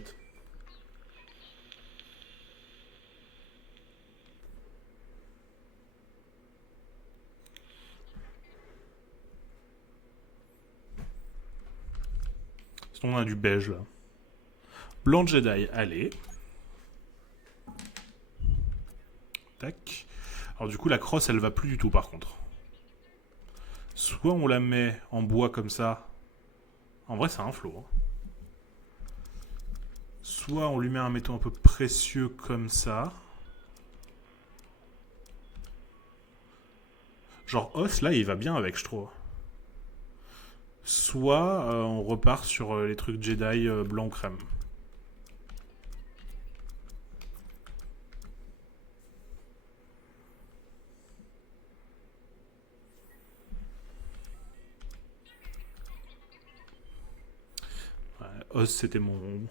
On a du beige là. Blanc Jedi, allez. Tac. Alors du coup la crosse elle va plus du tout par contre. Soit on la met en bois comme ça. En vrai c'est un flot. Hein. Soit on lui met un métaux un peu précieux comme ça. Genre os là il va bien avec je trouve. Soit on repart sur les trucs Jedi blanc crème. Ouais, os c'était mon...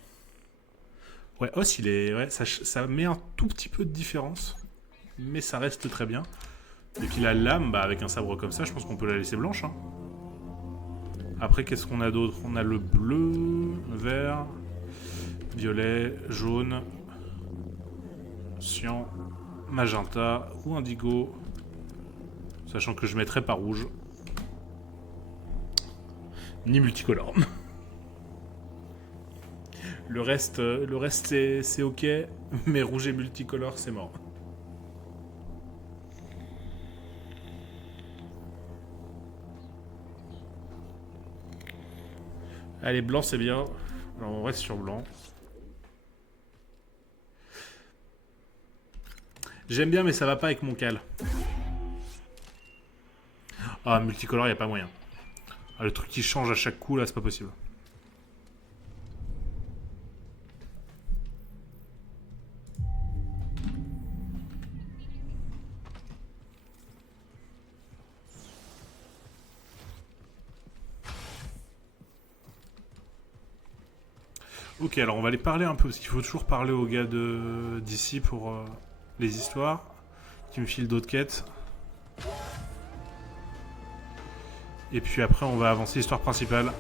Ouais, os il est... Ouais, ça met un tout petit peu de différence. Mais ça reste très bien. Et puis la lame, bah, avec un sabre comme ça, je pense qu'on peut la laisser blanche. Hein. Après, qu'est-ce qu'on a d'autre? On a le bleu, vert, violet, jaune, cyan, magenta ou indigo. Sachant que je mettrai pas rouge. Ni multicolore. Le reste c'est ok, mais rouge et multicolore, c'est mort. Allez, blanc c'est bien. Alors on reste sur blanc. J'aime bien mais ça va pas avec mon cal. Ah, multicolore, y a pas moyen. Ah, le truc qui change à chaque coup là, c'est pas possible. Ok, alors on va aller parler un peu, parce qu'il faut toujours parler aux gars d'ici pour les histoires, qui me filent d'autres quêtes. Et puis après, on va avancer l'histoire principale.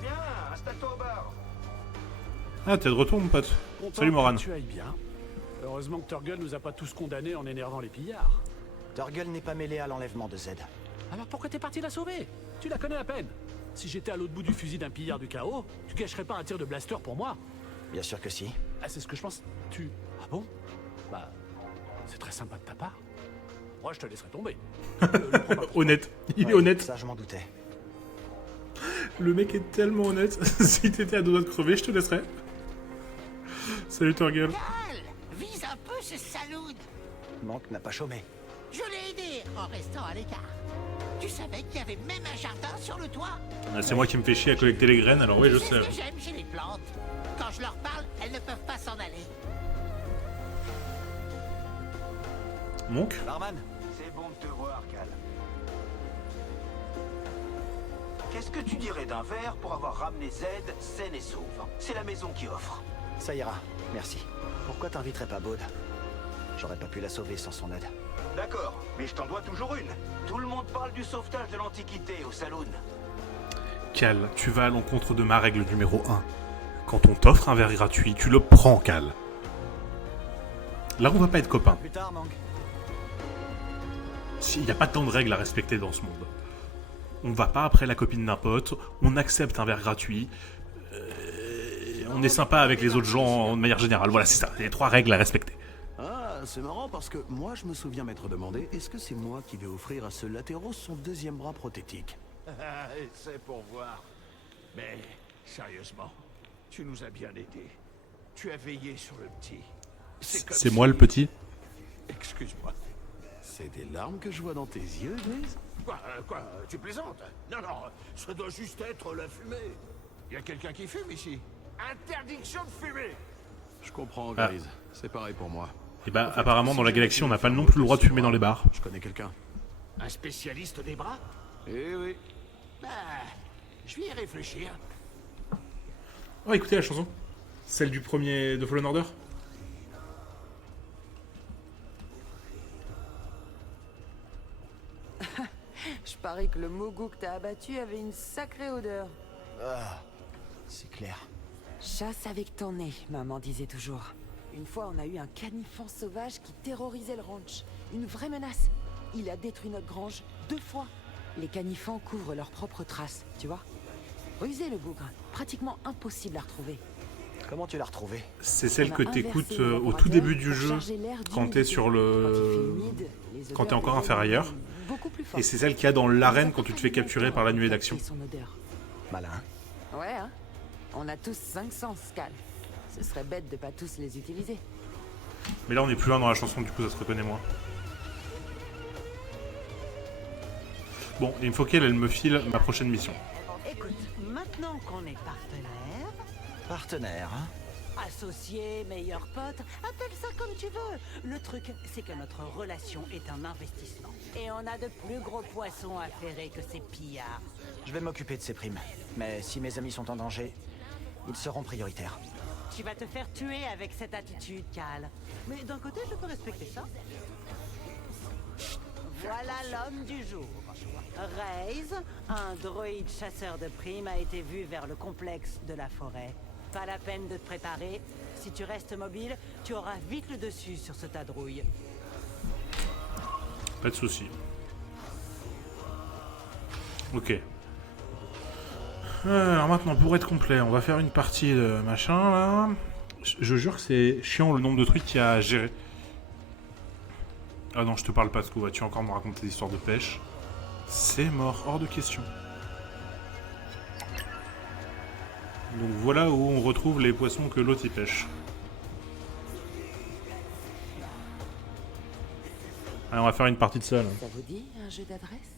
Viens, installe-toi au bar. Ah, t'es de retour, mon pote. Salut, Moran. Tu ailles bien. Heureusement que Torgal nous a pas tous condamnés en énervant les pillards. Torgal n'est pas mêlé à l'enlèvement de Z. Alors pourquoi t'es parti la sauver? Tu la connais à peine. Si j'étais à l'autre bout du fusil d'un pillard du chaos, tu gâcherais pas un tir de blaster pour moi? Bien sûr que si. Ah, c'est ce que je pense. Ah bon? Bah, c'est très sympa de ta part. Moi, je te laisserai tomber. Honnête. Il est honnête. Ça, je m'en doutais. Le mec est tellement honnête. Si t'étais à deux doigts de crever, je te laisserais. Salut, Torgal. Vise un peu ce saloon. Monk n'a pas chômé. Je l'ai aidé en restant à l'écart. Tu savais qu'il y avait même un jardin sur le toit? Ah, c'est moi qui me fais chier à collecter les graines, alors oui, je C'est sais. ce que j'aime chez les plantes. Quand je leur parle, elles ne peuvent pas s'en aller. Monk? Barman, C'est bon de te voir, Cal. Qu'est-ce que tu dirais d'un verre pour avoir ramené Z saine et sauve? C'est la maison qui offre. ça ira. Merci. Pourquoi t'inviterais pas Baud? J'aurais pas pu la sauver sans son aide. D'accord, mais je t'en dois toujours une. Tout le monde parle du sauvetage de l'Antiquité au saloon. Cal, tu vas à l'encontre de ma règle numéro 1. Quand on t'offre un verre gratuit, tu le prends, Cal. Là, on va pas être copains. Plus tard, Manque. Il n'y a pas tant de règles à respecter dans ce monde. On va pas après la copine d'un pote, on accepte un verre gratuit, on est sympa avec les autres gens de manière générale. Voilà, c'est ça, il y a 3 règles à respecter. Ah, c'est marrant parce que moi je me souviens m'être demandé, est-ce que c'est moi qui vais offrir à ce latéros son deuxième bras prothétique? C'est pour voir. Mais, sérieusement, tu nous as bien aidés. Tu as veillé sur le petit. C'est moi le petit? Excuse-moi. C'est des larmes que je vois dans tes yeux, Grise? Quoi, tu plaisantes? Non, ça doit juste être la fumée. Y a quelqu'un qui fume ici? Interdiction de fumer! Je comprends, Ah. Grise. C'est pareil pour moi. Et bah, apparemment, dans la galaxie, on n'a pas non plus le droit de fumer dans les bars. Je connais quelqu'un. Un spécialiste des bras? Eh oui. Bah, je vais y réfléchir. Oh, écoutez la chanson. Celle du premier de Fallen Order. Je parie que le Mogu que t'as abattu avait une sacrée odeur. Ah, c'est clair. Chasse avec ton nez, maman disait toujours. Une fois, on a eu un canifan sauvage qui terrorisait le ranch. Une vraie menace. Il a détruit notre grange 2 fois. Les canifans couvrent leurs propres traces, tu vois. Rusé le bougre, pratiquement impossible à retrouver. Comment tu l'as retrouvé? C'est celle On a que inversé t'écoutes le au tout laborateur début du pour jeu, charger l'air quand t'es d'humidité. sur Quand il le... fait humide, les quand t'es odeurs encore deviennent inférieur. beaucoup plus fortes. Et c'est celle qu'il y a dans l'arène quand tu te fais Ça capturer par la nuée d'action. son odeur. Malin. Ouais, hein. On a tous 500 scales. Ce serait bête de pas tous les utiliser. Mais là on est plus loin dans la chanson, du coup ça se reconnaît moins. Bon, il me faut qu'elle me file ma prochaine mission. Écoute, maintenant qu'on est partenaires, Partenaire, hein? associés, meilleurs potes, appelle ça comme tu veux. Le truc, c'est que notre relation est un investissement. Et on a de plus gros poissons à ferrer que ces pillards. Je vais m'occuper de ces primes. Mais si mes amis sont en danger, ils seront prioritaires. Tu vas te faire tuer avec cette attitude, Cal. Mais d'un côté, je peux respecter ça. Voilà l'homme du jour. Raze, un droïde chasseur de primes, a été vu vers le complexe de la forêt. Pas la peine de te préparer. Si tu restes mobile, tu auras vite le dessus sur ce tas de rouille. Pas de soucis. Ok. Alors maintenant, pour être complet, on va faire une partie de machin là. Je jure que c'est chiant le nombre de trucs qu'il y a à gérer. Ah non, je te parle pas de ce que vas-tu encore me raconter des histoires de pêche. C'est mort, hors de question. Donc voilà où on retrouve les poissons que l'autre y pêche. Allez, on va faire une partie de ça là. Ça vous dit un jeu d'adresse?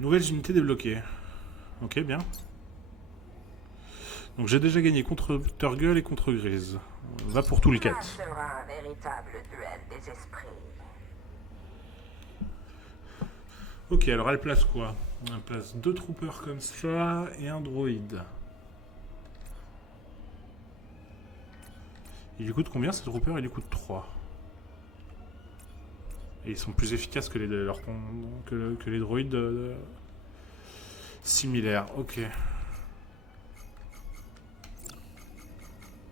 Nouvelles unités débloquées. Ok, bien. Donc j'ai déjà gagné contre Turgle et contre Grise. On va pour tout le 4. Ça sera un véritable duel des esprits. Ok, alors elle place quoi? Elle place 2 troopers comme ça et un droïde. Il lui coûte combien ces troopers? Il lui coûte 3. Et ils sont plus efficaces que les droïdes similaires. Ok.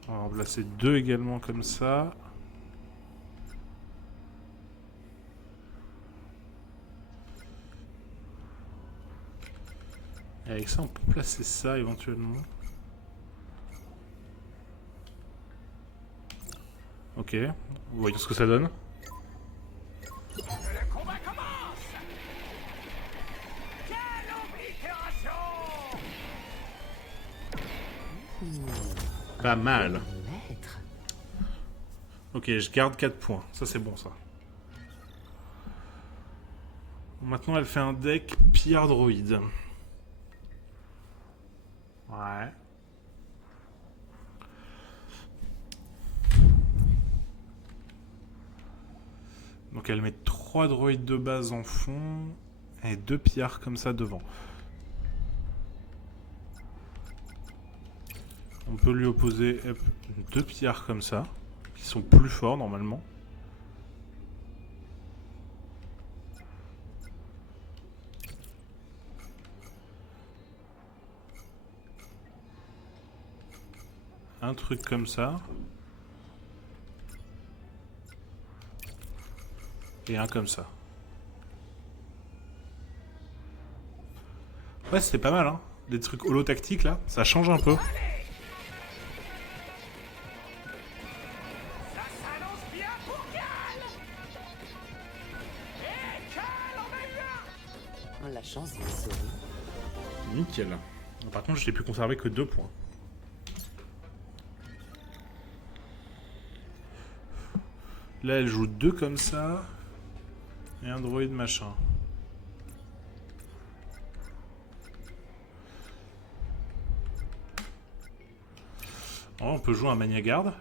On va en placer 2 également comme ça. Et avec ça, on peut placer ça éventuellement. Ok. Vous voyez ce que ça donne? Le combat commence. Quelle oblitération! Pas mal. Ok, je garde 4 points. Ça, c'est bon, ça. Maintenant, elle fait un deck pillard droïde. Ouais. Donc elle met 3 droïdes de base en fond et 2 pillards comme ça devant. On peut lui opposer 2 pillards comme ça, qui sont plus forts normalement. Un truc comme ça. Et un comme ça. Ouais, c'était pas mal, hein. Les trucs holo-tactiques, là, ça change un peu. Ça s'annonce bien pour Cal. Et Cal en met un. La chance de sauver. Nickel. Par contre, je n'ai pu conserver que 2 points. Là, elle joue 2 comme ça. Et un droïde machin. Oh, on peut jouer un Mania Guard.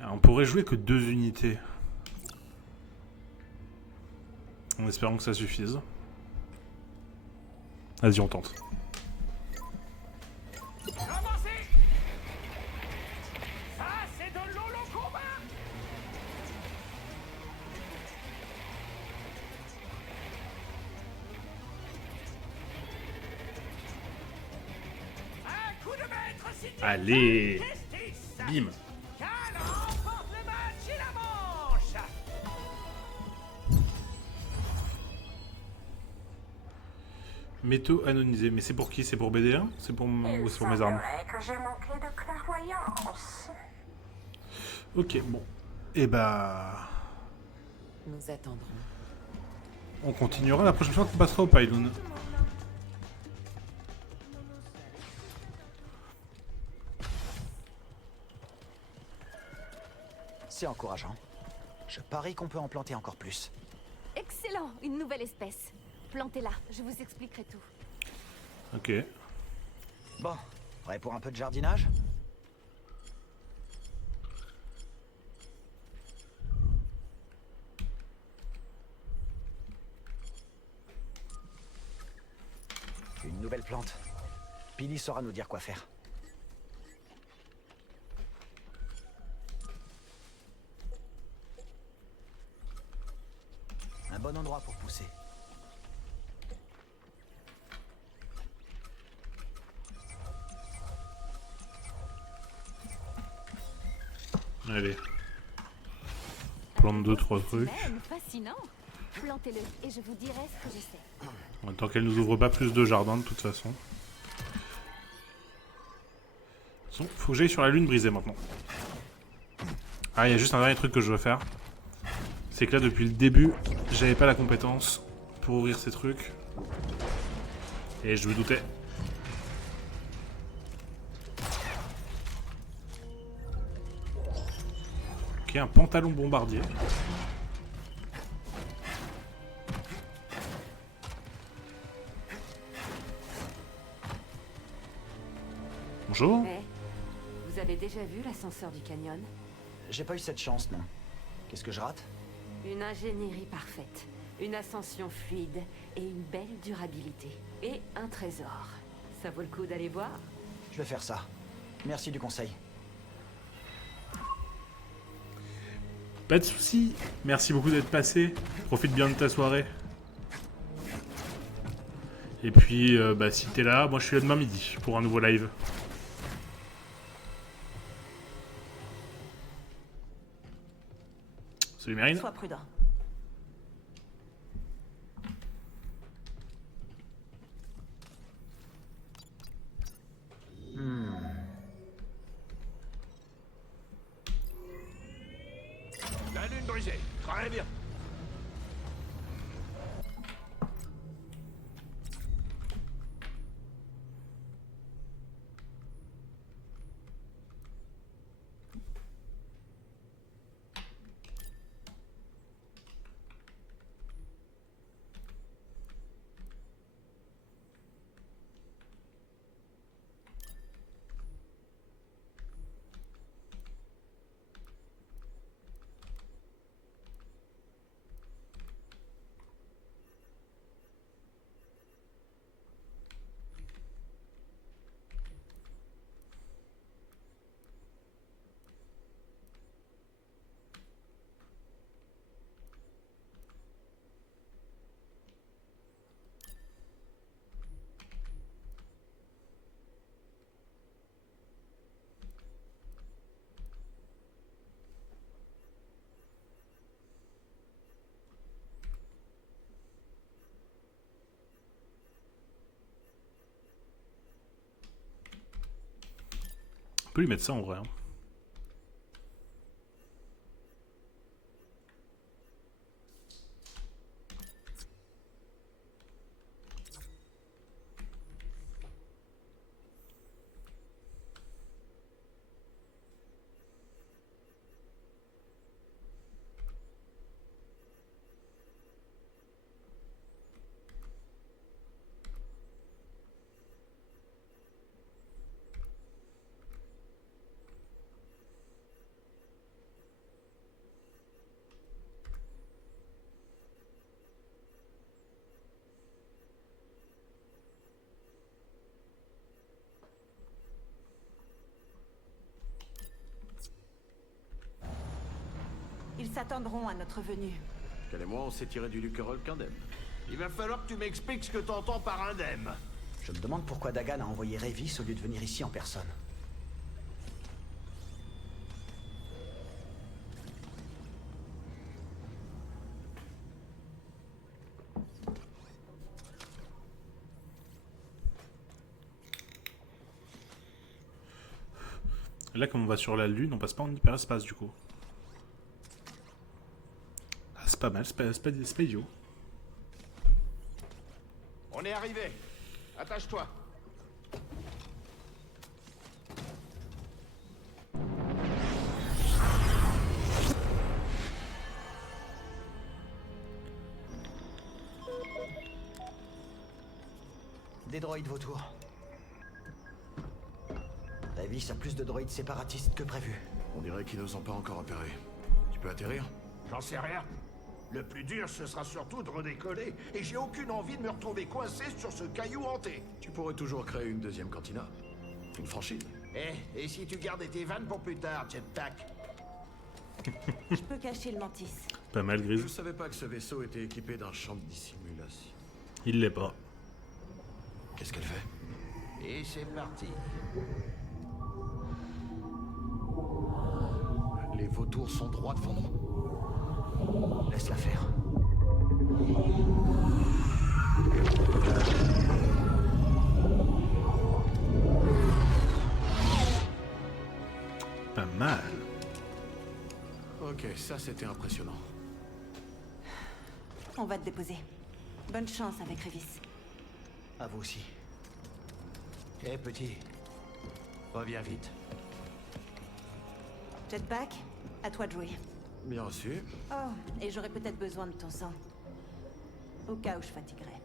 Alors, on pourrait jouer que 2 unités. En espérant que ça suffise. Vas-y, on tente. Avancez! Ça, c'est de l'holo combat! Un coup de maître signé Allez! Justice! Bim! Cal remporte le match et la manche! Métaux anonisés. Mais c'est pour qui? C'est pour BD1? C'est pour, ou c'est pour mes armes? que j'ai manqué de clairvoyance. Ok, bon. Et bah... Nous attendrons. On continuera la prochaine fois qu'on passera au pylône. C'est encourageant. Je parie qu'on peut en planter encore plus. Excellent, une nouvelle espèce. Plantez-la, je vous expliquerai tout. Ok. Bon, prêt pour un peu de jardinage? Une nouvelle plante. Billy saura nous dire quoi faire. Un bon endroit pour pousser. Allez. Plante 2-3 trucs. Fascinant. Plantez-le et je vous dirai ce que je sais. Tant qu'elle nous ouvre pas plus de jardin de toute façon. Faut que j'aille sur la lune brisée maintenant. Ah, il y a juste un dernier truc que je veux faire. C'est que là, depuis le début, j'avais pas la compétence pour ouvrir ces trucs. Et je me doutais. Ok, un pantalon bombardier. Bonjour. Eh, vous avez déjà vu l'ascenseur du canyon? J'ai pas eu cette chance, non. Qu'est-ce que je rate? Une ingénierie parfaite, une ascension fluide et une belle durabilité. Et un trésor. Ça vaut le coup d'aller voir? Je vais faire ça. Merci du conseil. Pas de soucis. Merci beaucoup d'être passé. Profite bien de ta soirée. Et puis, bah, si t'es là, moi je suis là demain midi pour un nouveau live. Salut Mérine. Sois prudent. La lune brisée. Très bien. On peut lui mettre ça en vrai. Hein. Ils s'attendront à notre venue. Quel et moi, on s'est tiré du Luckerol qu'indemne. Il va falloir que tu m'expliques ce que t'entends par indemne. Je me demande pourquoi Dagan a envoyé Rayvis au lieu de venir ici en personne. Là, comme on va sur la Lune, on passe pas en hyperespace du coup. Ah, c'est pas mal, c'est pas idiot. On est arrivé. Attache-toi. Des droïdes vautours. Rayvis a plus de droïdes séparatistes que prévu. On dirait qu'ils nous ont pas encore repérés. Tu peux atterrir? J'en sais rien. Le plus dur, ce sera surtout de redécoller. Et j'ai aucune envie de me retrouver coincé sur ce caillou hanté. Tu pourrais toujours créer une deuxième cantina. Une franchise. Et si tu gardais tes vannes pour plus tard, Jetpack? Je peux cacher le mantis. Pas mal, Grise. Je savais pas que ce vaisseau était équipé d'un champ de dissimulation. Il l'est pas. Qu'est-ce qu'elle fait? Et c'est parti. Les vautours sont droits devant nous. Laisse-la faire. Pas mal. Ok, ça c'était impressionnant. On va te déposer. Bonne chance avec Rayvis. À vous aussi. Eh petit, reviens vite. Jetpack, à toi de jouer. Bien reçu. Oh, et j'aurais peut-être besoin de ton sang. Au cas où je fatiguerais.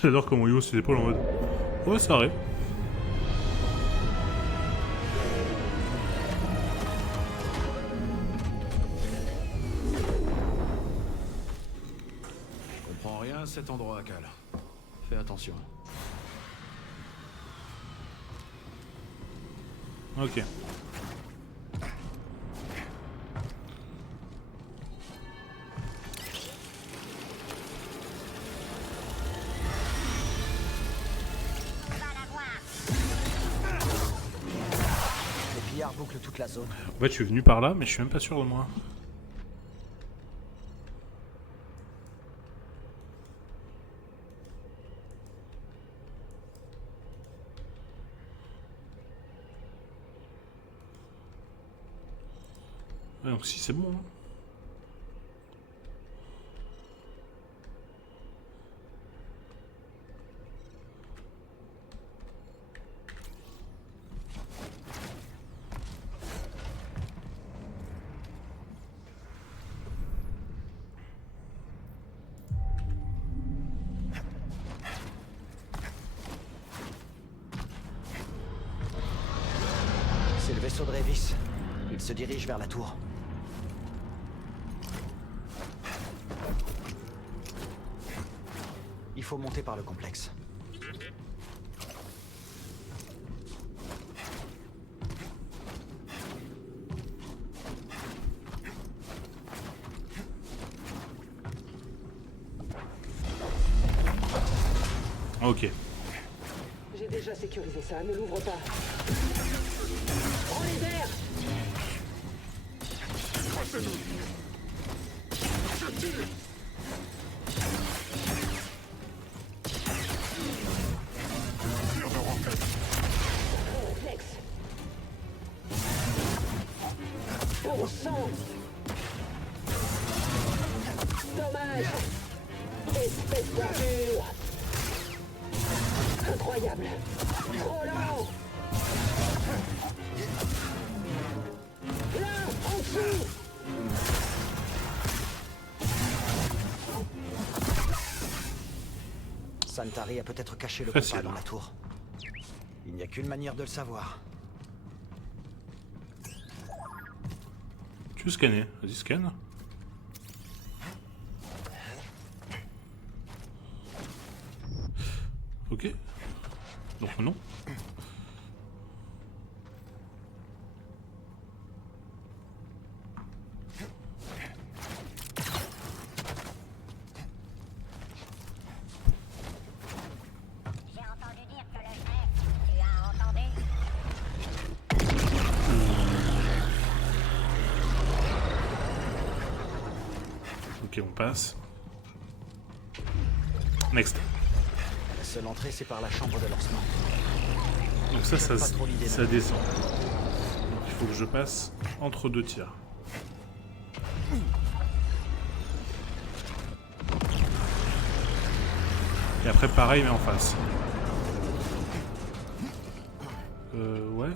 J'adore comment il hausse ses épaules en mode... Ouais, ça arrive. Je comprends rien à cet endroit, Cal. Fais attention. Ok. Les pillards bouclent toute la zone. Ouais, je suis venu par là, mais je suis même pas sûr de moi. Ouais, donc si c'est bon. Hein. C'est le vaisseau de Rayvis. Il se dirige vers la tour. Il faut monter par le complexe. Ok. J'ai déjà sécurisé ça, ne l'ouvre pas. Prends les airs. Réflexe. Bon sang. Dommage. Espèce d'ordure. Incroyable. Trop lent. Là, en dessous. Santari a peut-être caché le Facile. compas dans la tour. Il n'y a qu'une manière de le savoir. Tu veux scanner? Vas-y, scanne. Ok. Donc non. Ok, on passe. Next. La seule entrée, c'est par la chambre de lancement. Donc ça J'aime pas trop l'idée ça d'un- descend. Donc il faut que je passe entre deux tirs. Et après pareil mais en face. Ouais.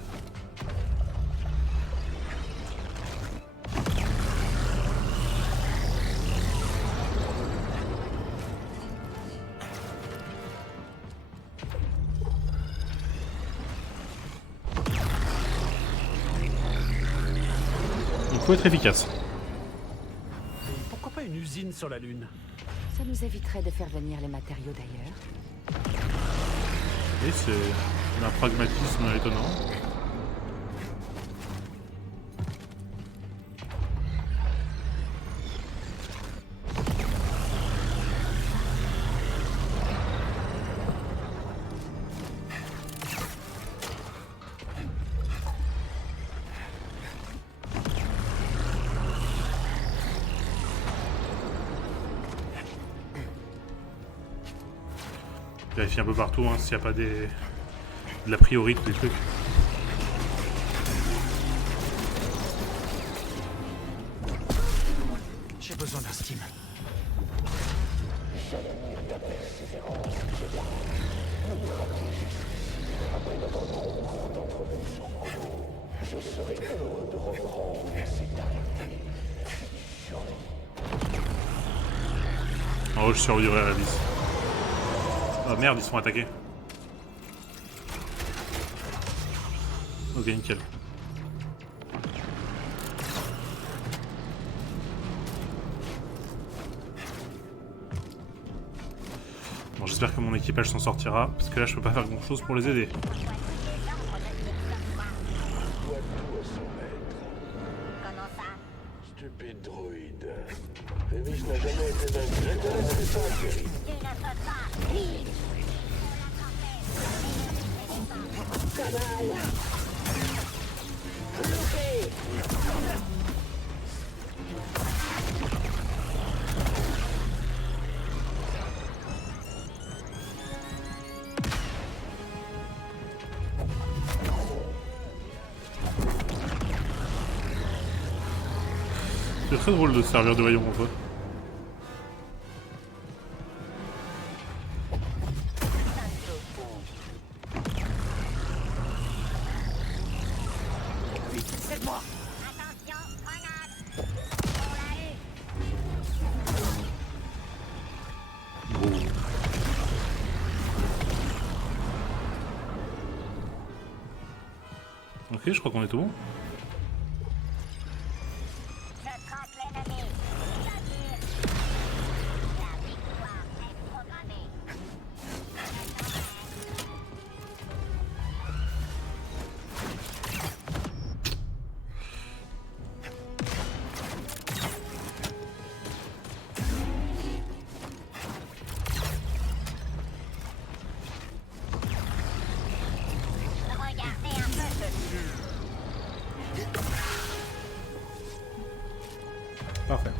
Il faut être efficace. Pourquoi pas une usine sur la Lune? Ça nous éviterait de faire venir les matériaux d'ailleurs. Et c'est un pragmatisme étonnant. Vérifier un peu partout hein, s'il n'y a pas de l'a priori tous les trucs. J'ai besoin d'un steam. Après notre rencontre d'entre je serai heureux de reprendre cette arrêté. Oh, je survivrai à la vis. Oh merde, ils sont attaqués. Ok, nickel. Bon, j'espère que mon équipage s'en sortira, parce que là, je peux pas faire grand chose pour les aider. Stupide droïde. Révis n'a jamais été vaincu. Je te laisserai ça, Jerry. C'est très drôle de se servir de voyons contre eux. C'est moi. Ok, je crois qu'on est tout bon. Parfait.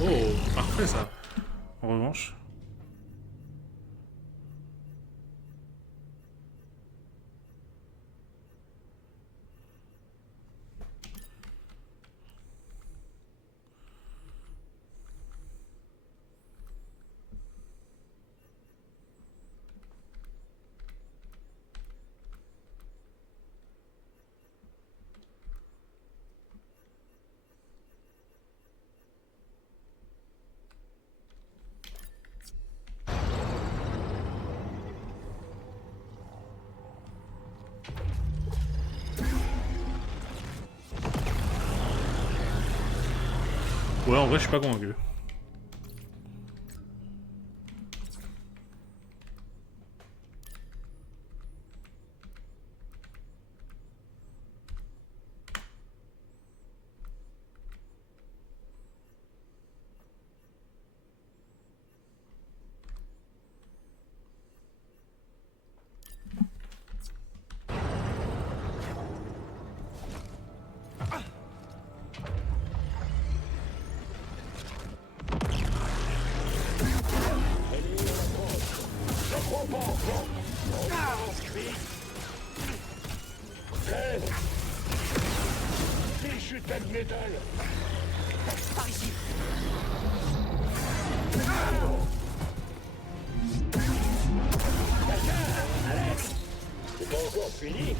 Oh, parfait ça. En revanche. Ouais, en vrai, je suis pas convaincu. Fichu tas de métal. Par ici. Alex, c'est pas encore fini.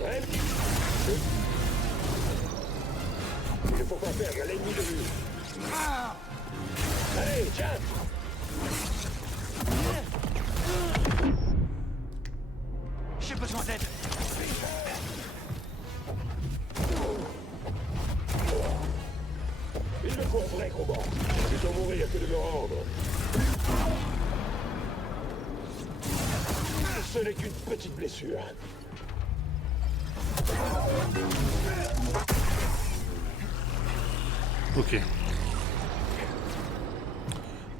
Ouais. Il ne faut pas perdre l'ennemi de vue. Allez, tiens. J'ai besoin d'aide. Il me faut un vrai combat. Plutôt mourir que de me rendre. Ce n'est qu'une petite blessure. Ok.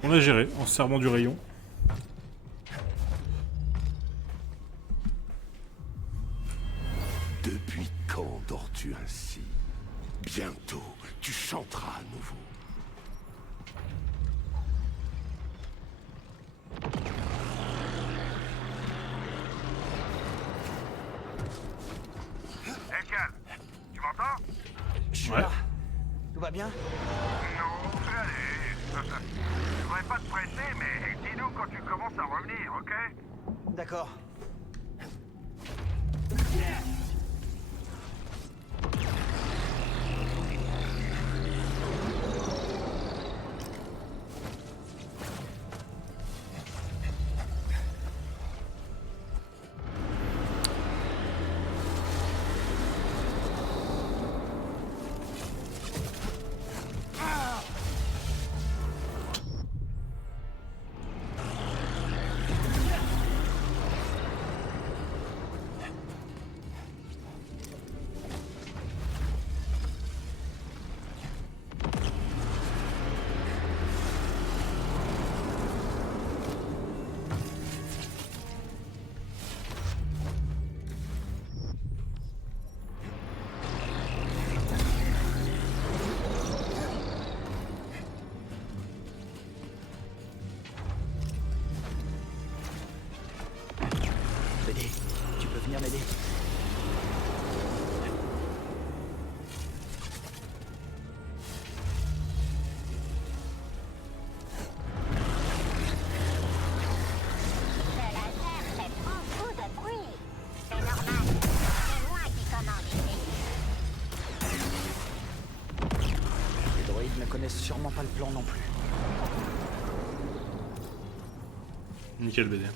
On a géré en se servant du rayon. Depuis quand dors-tu ainsi? Bientôt, tu chanteras à nouveau. Hé, Cal, tu m'entends? Je suis là. Tout va bien? Non, allez. Je voudrais pas te presser, mais dis-nous quand tu commences à revenir, ok? D'accord. BD, tu peux venir m'aider? Le laser fait beaucoup de bruit. C'est normal. C'est moi qui commande ici. Les droïdes ne connaissent sûrement pas le plan non plus. Nickel BD.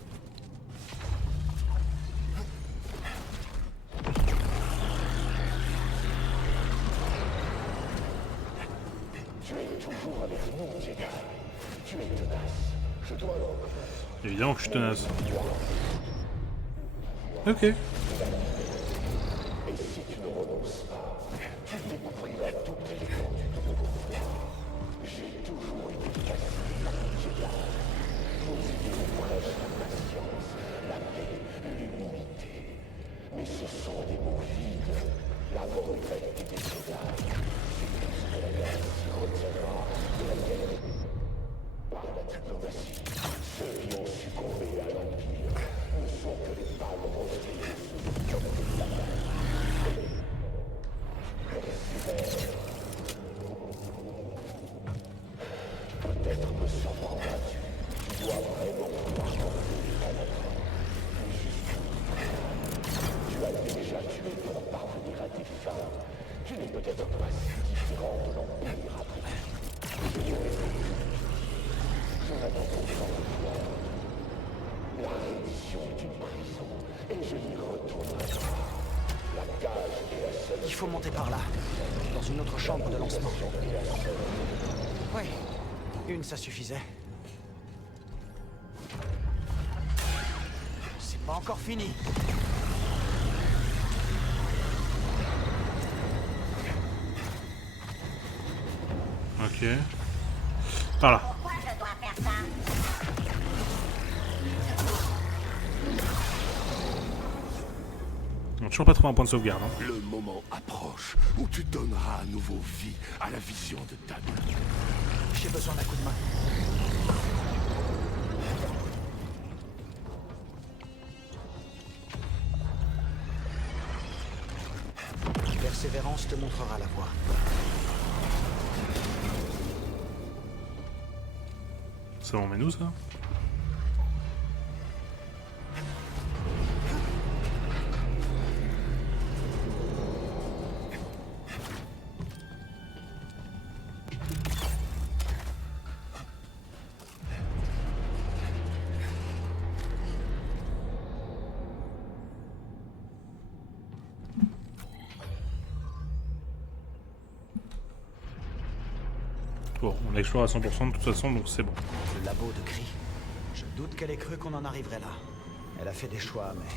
Tu es toujours avec nous, Jedi. Tu es tenace. Je dois le reconnaître. Évidemment que je suis tenace. Ok. Et si tu ne renonces pas, tu découvriras toute l'étendue de mon pouvoir. J'ai toujours été fasciné par les Jedi. Vos idées prêchent la patience, la paix, l'humilité. Mais ce sont des mots vides. La brutalité des Jedi, c'est tout ce que la galaxie retiendra de la galaxie. Par la diplomatie, ceux qui ont succombé à l'Empire ne sont que les pâles reflets comme des batailles. Peut-être me surprendras-tu. Tu dois vraiment pouvoir contrôler ta nature. Tu as déjà tué pour parvenir à tes fins. Tu n'es peut-être pas si différent de l'Empire après. Je n'attends qu'au de toi. La reddition est une prison, et je n'y retournerai pas. La cage est la seule. Il faut monter par là, dans une autre chambre de lancement. Oui, une ça suffisait. C'est pas encore fini. Ok. Par là. Pourquoi je dois faire ça? On a toujours pas trouvé un point de sauvegarde. Hein. Le moment approche où tu donneras à nouveau vie à la vision de Tad. J'ai besoin d'un coup de main. persévérance te montrera la voie. Ça m'emmène où ça? Bon, on explore à 100% de toute façon, donc c'est bon. Le labo de Kree. Je doute qu'elle ait cru qu'on en arriverait là. Elle a fait des choix, mais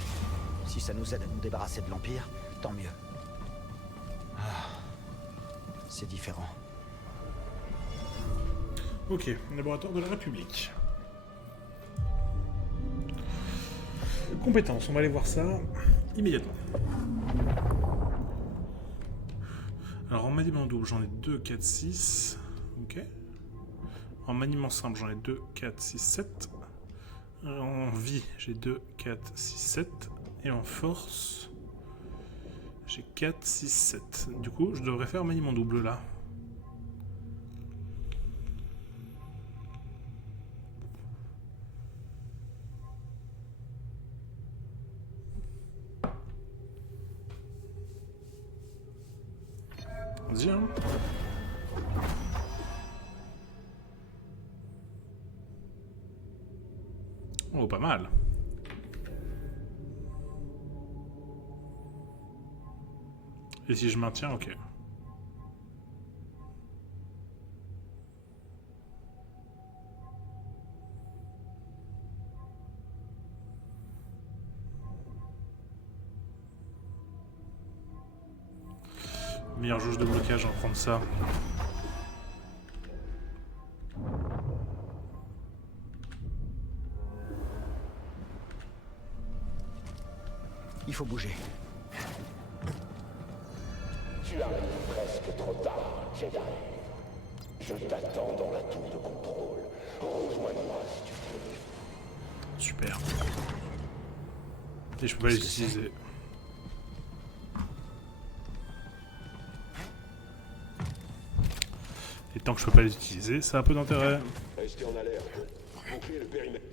si ça nous aide à nous débarrasser de l'Empire, tant mieux. Ah, c'est différent. Ok, laboratoire de la République. Compétences, on va aller voir ça immédiatement. Alors en maniement double, j'en ai 2, 4, 6. Ok. En maniement simple, j'en ai 2, 4, 6, 7. En vie, j'ai 2, 4, 6, 7. Et en force, j'ai 4, 6, 7. Du coup, je devrais faire maniement double là. Vas-y, hein. Oh, pas mal. Et si je maintiens, ok. Meilleure jauge de blocage, on va prendre ça. Il faut bouger. Tu arrives presque trop tard, Jedi. Je t'attends dans la tour de contrôle. Rejoins-moi si tu veux. Super. Et je peux pas les utiliser. Et tant que je peux pas les utiliser, ça a un peu d'intérêt. Restez en alerte. Bouclez le périmètre.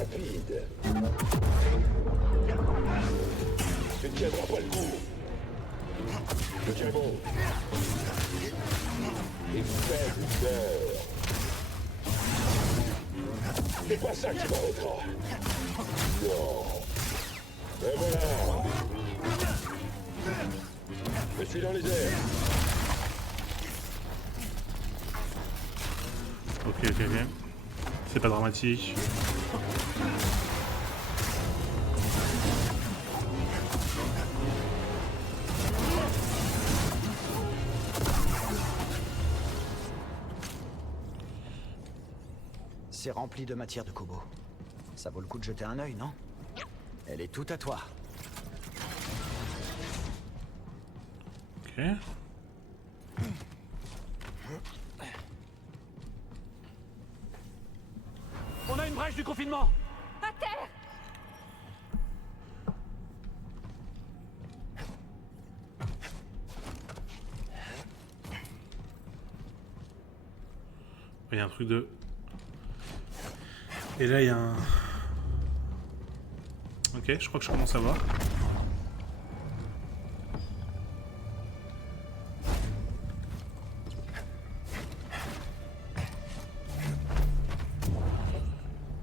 Rapide. Tu ne tiendras pas le coup. Je tiens bon. Et faible peur. C'est pas ça qui m'arrêtera. Non. Et voilà. Je suis dans les airs. Ok. C'est pas dramatique. C'est rempli de matière de Kobo. Ça vaut le coup de jeter un œil, non? Elle est toute à toi. Ok. On a une brèche du confinement. À terre! Il y a un truc de... Et là, il y a un... Ok, je crois que je commence à voir.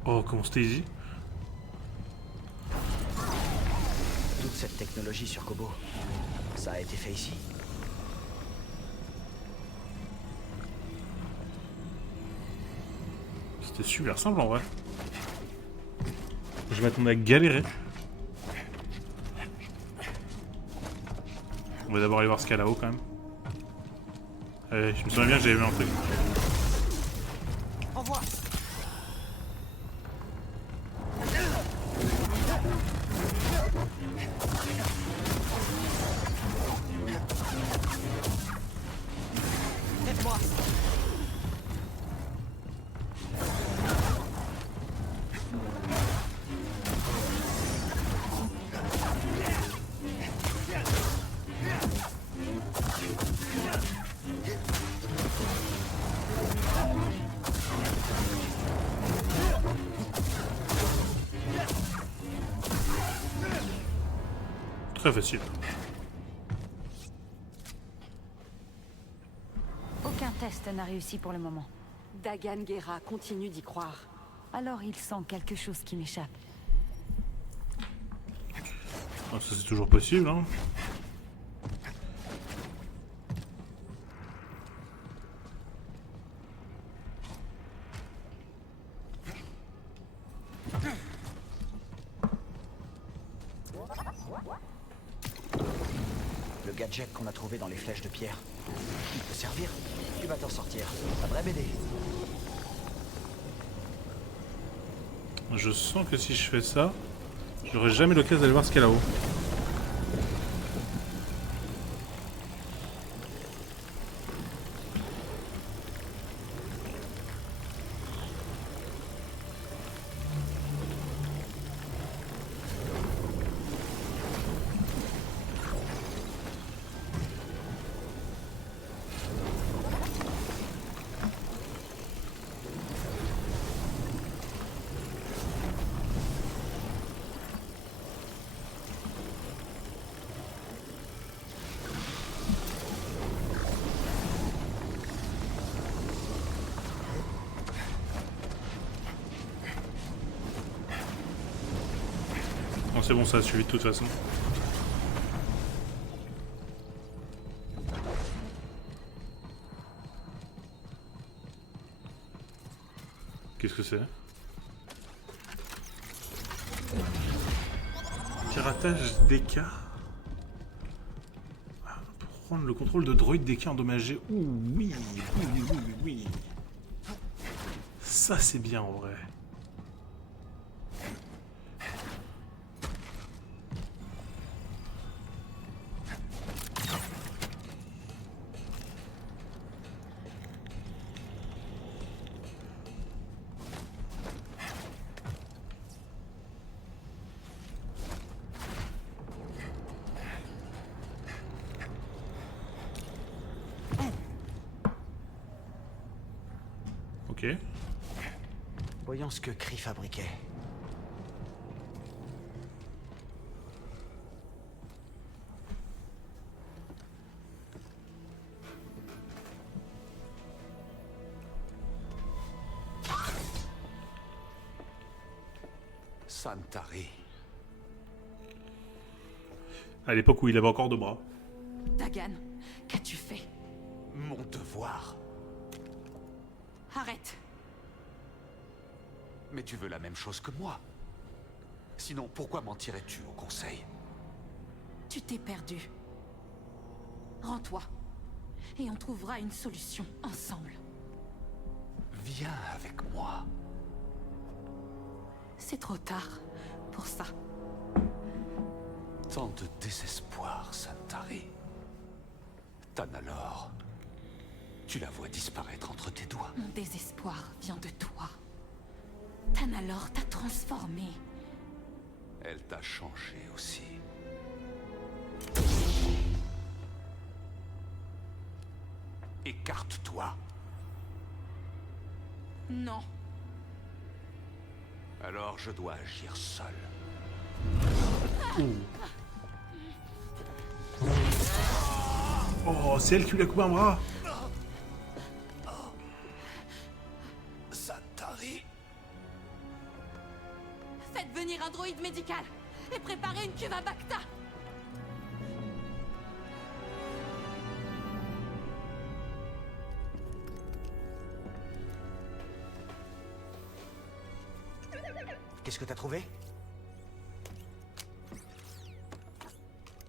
Oh, comment c'était easy. Toute cette technologie sur Kobo, ça a été fait ici. C'était super simple en vrai. Je m'attendais à galérer. On va d'abord aller voir ce qu'il y a là-haut quand même. Allez, je me souviens bien que j'avais vu un truc. Envoie. Aide-moi. Très facile. Aucun test n'a réussi pour le moment. Dagan Gera continue d'y croire. Alors il sent quelque chose qui m'échappe. Ah, ça c'est toujours possible, hein. Le gadget qu'on a trouvé dans les flèches de pierre. Il peut servir. Tu vas t'en sortir. Un vrai BD. Je sens que si je fais ça, j'aurai jamais l'occasion d'aller voir ce qu'il y a là-haut. Bon, c'est bon, ça a suivi de toute façon. Qu'est-ce que c'est? Piratage DK. Pour prendre le contrôle de droïdes DK endommagés. Ouh, oui, oui. Ça, c'est bien en vrai. Ok. Voyons ce que Kree fabriquait. Santari. À l'époque où il avait encore 2 bras. Dagan, qu'as-tu fait? Mon devoir. Arrête. Mais tu veux la même chose que moi. Sinon, pourquoi mentirais-tu au conseil? Tu t'es perdu. Rends-toi. Et on trouvera une solution ensemble. Viens avec moi. C'est trop tard pour ça. Tant de désespoir, Santari. Tanalor. Tu la vois disparaître entre tes doigts. Mon désespoir vient de toi. Tanalor t'a transformé. Elle t'a changé aussi. Écarte-toi. Non. Alors je dois agir seul. Oh, c'est elle qui lui a coupé un bras. Santari. Faites venir un droïde médical et préparez une cuve à Bacta. Qu'est-ce que t'as trouvé?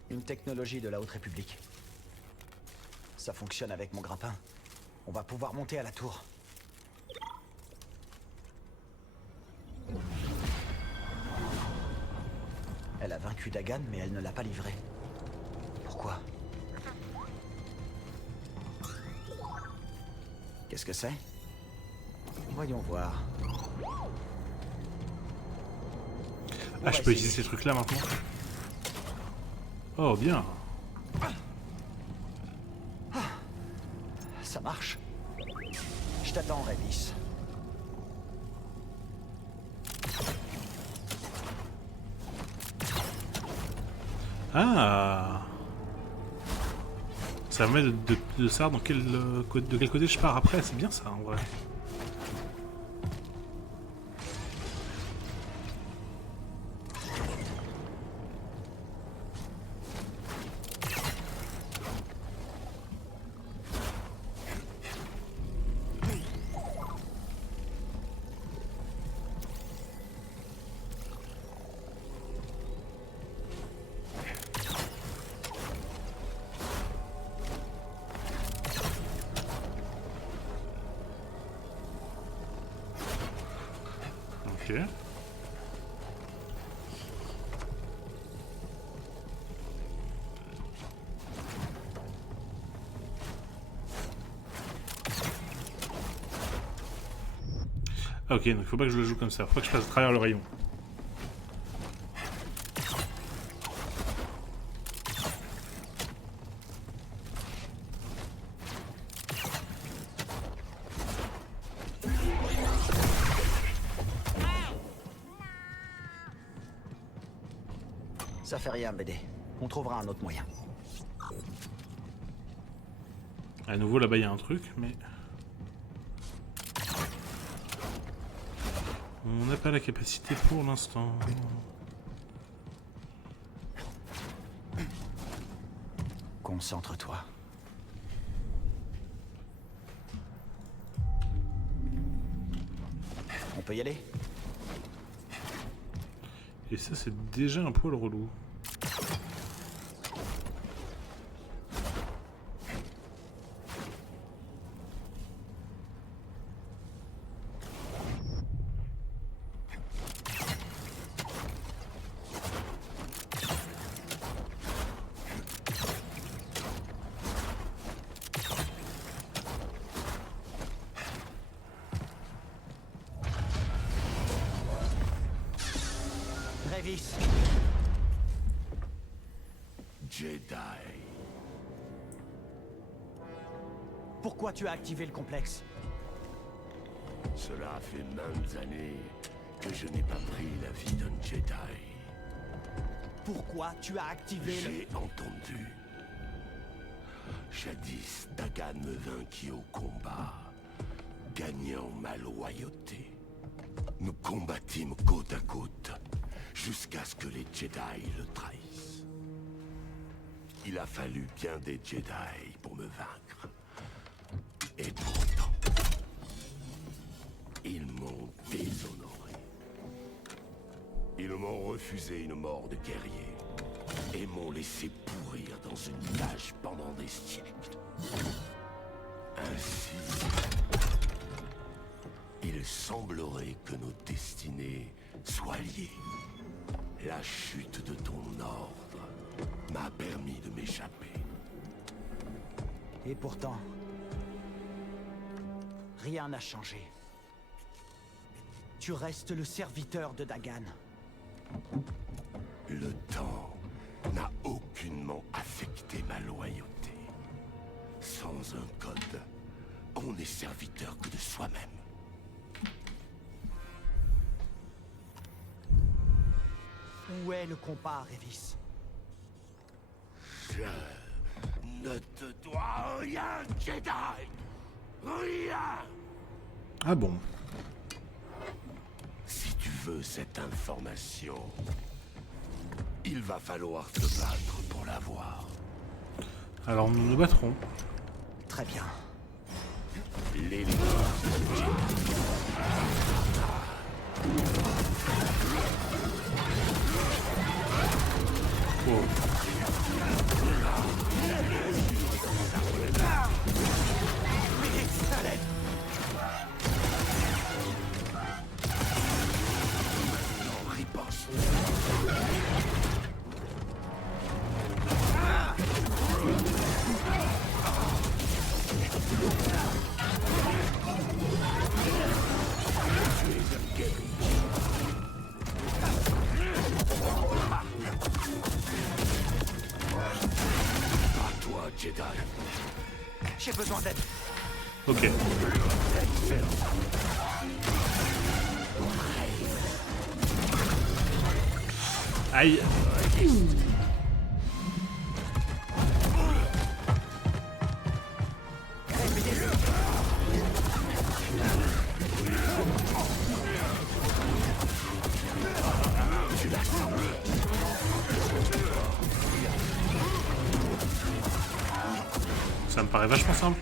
Une technologie de la Haute République. Ça fonctionne avec mon grappin. On va pouvoir monter à la tour. Elle a vaincu Dagan, mais elle ne l'a pas livré. Pourquoi? Qu'est-ce que c'est? Voyons voir. Ah, je peux utiliser ces trucs-là maintenant? Oh, bien. Ça marche. Je t'attends, Rayvis. Ah. Ça me met de savoir de quel côté je pars après, c'est bien ça en vrai. Ok. Ok, donc faut pas que je le joue comme ça, faut pas que je passe à travers le rayon. Ça fait rien, BD. On trouvera un autre moyen. À nouveau là-bas il y a un truc, mais... On n'a pas la capacité pour l'instant. Concentre-toi. On peut y aller? Et ça c'est déjà un poil relou. Rayvis. Jedi. Pourquoi tu as activé le complexe? Cela fait maintes années que je n'ai pas pris la vie d'un Jedi. Pourquoi tu as activé le... J'ai entendu. Jadis, Dagan me vainquit au combat, gagnant ma loyauté. Nous combattîmes côte à côte, jusqu'à ce que les Jedi le trahissent. Il a fallu bien des Jedi pour me vaincre. Et pourtant, ils m'ont déshonoré. Ils m'ont refusé une mort de guerrier et m'ont laissé pourrir dans une cage pendant des siècles. Ainsi, il semblerait que nos destinées soient liées. La chute de ton ordre m'a permis de m'échapper. Et pourtant, rien n'a changé. Tu restes le serviteur de Dagan. Le temps n'a aucunement affecté ma loyauté. Sans un code, on n'est serviteur que de soi-même. Où est le compas, Rayvis? Je ne te dois rien, Jedi! Rien! Ah bon? Si tu veux cette information, il va falloir te battre pour l'avoir. Alors nous nous battrons. Très bien. Les Oh. J'ai besoin d'aide. Ok. Aïe. Ça me paraît vachement simple.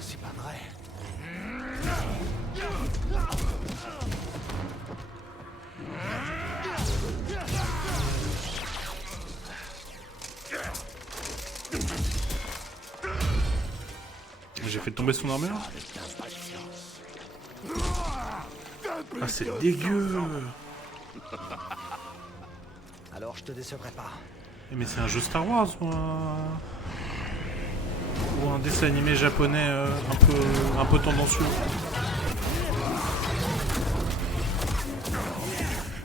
C'est pas vrai. J'ai fait tomber son armure. Ah, c'est dégueu. Alors je te décevrai pas. Mais c'est un jeu Star Wars ou un dessin animé japonais un peu tendancieux.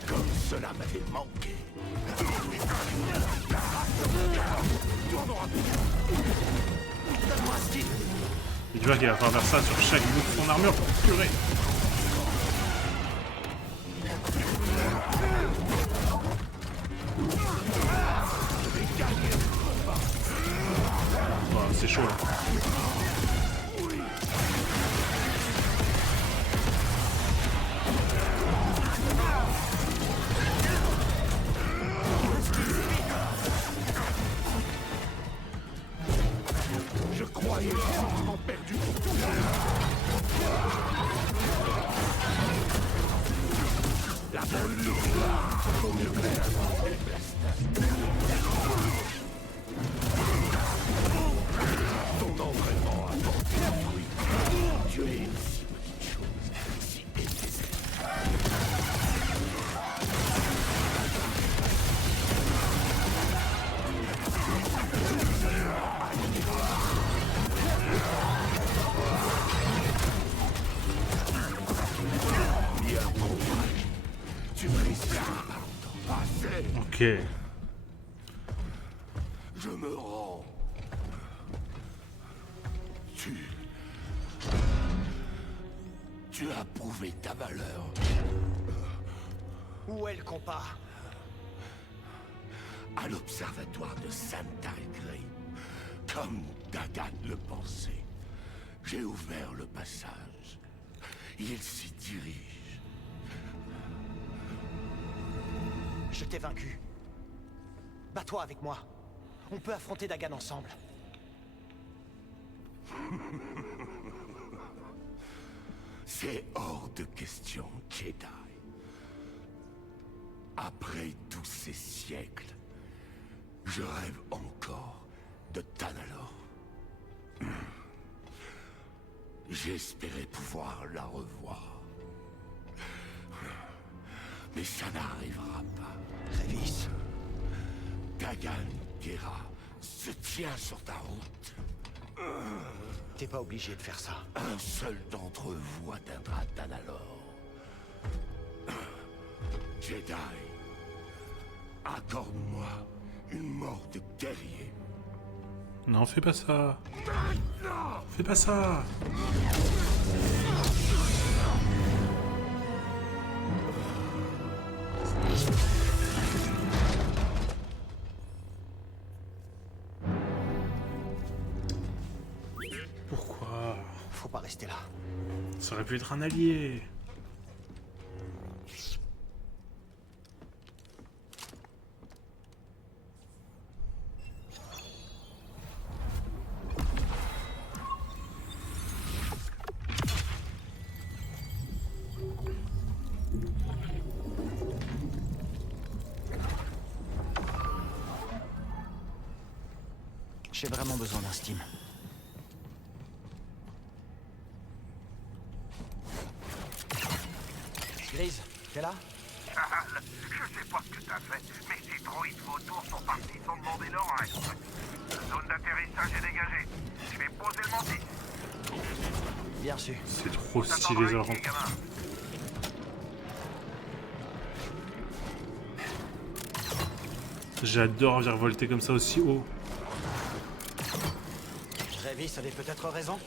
Comme cela m'avait manqué. Et tu vois qu'il va falloir faire ça sur chaque bout de son armure pour purée. Oh, c'est chaud là. Je croyais sûrement perdu pour tout ça. La bonne gloire vaut mieux que la bleste. Ton entraînement a porté fruit. Tu es une si petite chose, si apaisée. Ok. Je me rends. Tu as prouvé ta valeur. Où est le compas? À l'observatoire de Saint-Arigri. Comme Dagan le pensait. J'ai ouvert le passage. Il s'y dirige. Je t'ai vaincu. Bats-toi avec moi. On peut affronter Dagan ensemble. C'est hors de question, Jedi. Après tous ces siècles, je rêve encore de Tanalorr. J'espérais pouvoir la revoir. Mais ça n'arrivera pas. Rayvis. Dagan Gera se tient sur ta route. T'es pas obligé de faire ça. Un seul d'entre vous atteindra Tanalorr. Jedi, accorde-moi une mort de guerrier. Non, fais pas ça. Fais pas ça. Pourquoi? Faut pas rester là. Ça aurait pu être un allié. J'ai vraiment besoin d'un steam. Grise, t'es là? Je sais pas ce que t'as fait, mais ces droïdes vautours sont partis sans demander leur reste. Zone d'atterrissage est dégagée. Je vais poser le mantis. Bien reçu. C'est trop stylé, ça. J'adore virevolter comme ça aussi haut. Revis avait peut-être raison.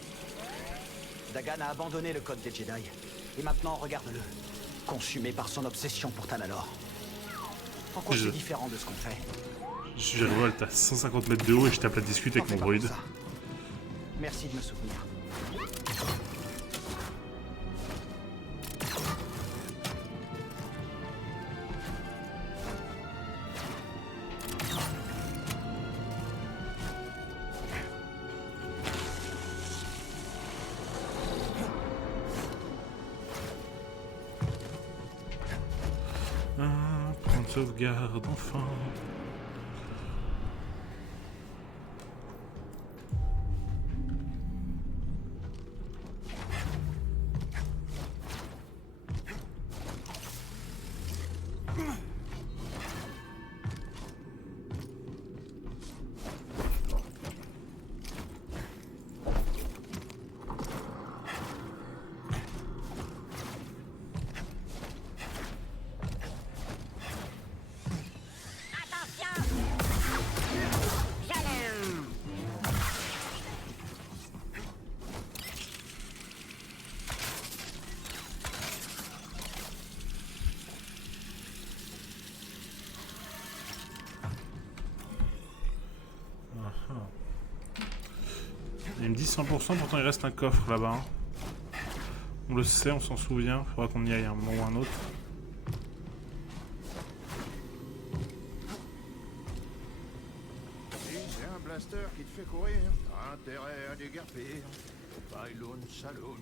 Dagan a abandonné le code des Jedi. Et maintenant, regarde-le. Consumé par son obsession pour Tanalor. En quoi c'est différent de ce qu'on fait? Je virevolte à 150 mètres de haut et je tape la discute avec mon droïde. Merci de me soutenir. Point de sauvegarde, enfin. Il me dit 100%, pourtant il reste un coffre là-bas. Hein. On le sait, on s'en souvient, faudra qu'on y aille un moment ou un autre. Si c'est un blaster qui te fait courir, t'as intérêt à déguerpir. Pylon Saloon,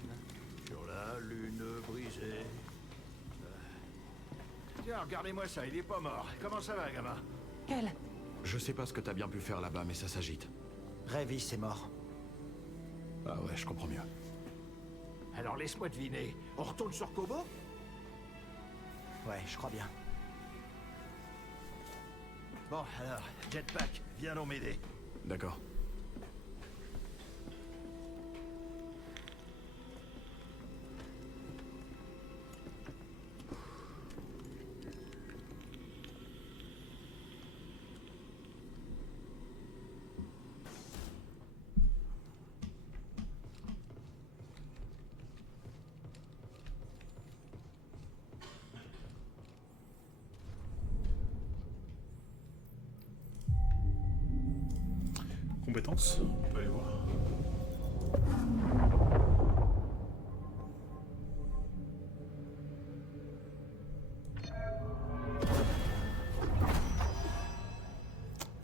sur la lune brisée. Tiens, regardez-moi ça, il est pas mort. Comment ça va, gamin? Quel? Je sais pas ce que t'as bien pu faire là-bas, mais ça s'agite. Revis est mort. Ah ouais, je comprends mieux. Alors laisse-moi deviner, on retourne sur Kobo? Ouais, je crois bien. Bon, alors, Jetpack, viens donc m'aider. D'accord. Compétences, on peut aller voir.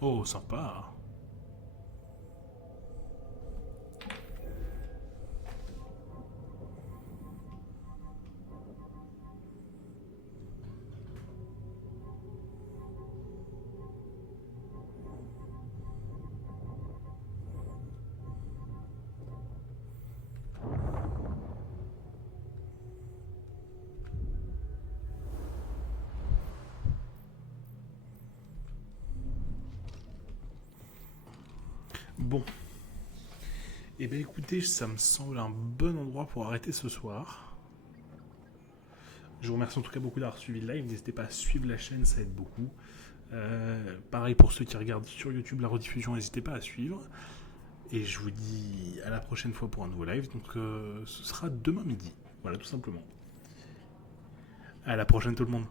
Oh, sympa. Bon. Eh bien écoutez, ça me semble un bon endroit pour arrêter ce soir. Je vous remercie en tout cas beaucoup d'avoir suivi le live. N'hésitez pas à suivre la chaîne, ça aide beaucoup. Pareil pour ceux qui regardent sur YouTube la rediffusion, n'hésitez pas à suivre. Et je vous dis à la prochaine fois pour un nouveau live. Donc ce sera demain midi. Voilà, tout simplement. À la prochaine tout le monde.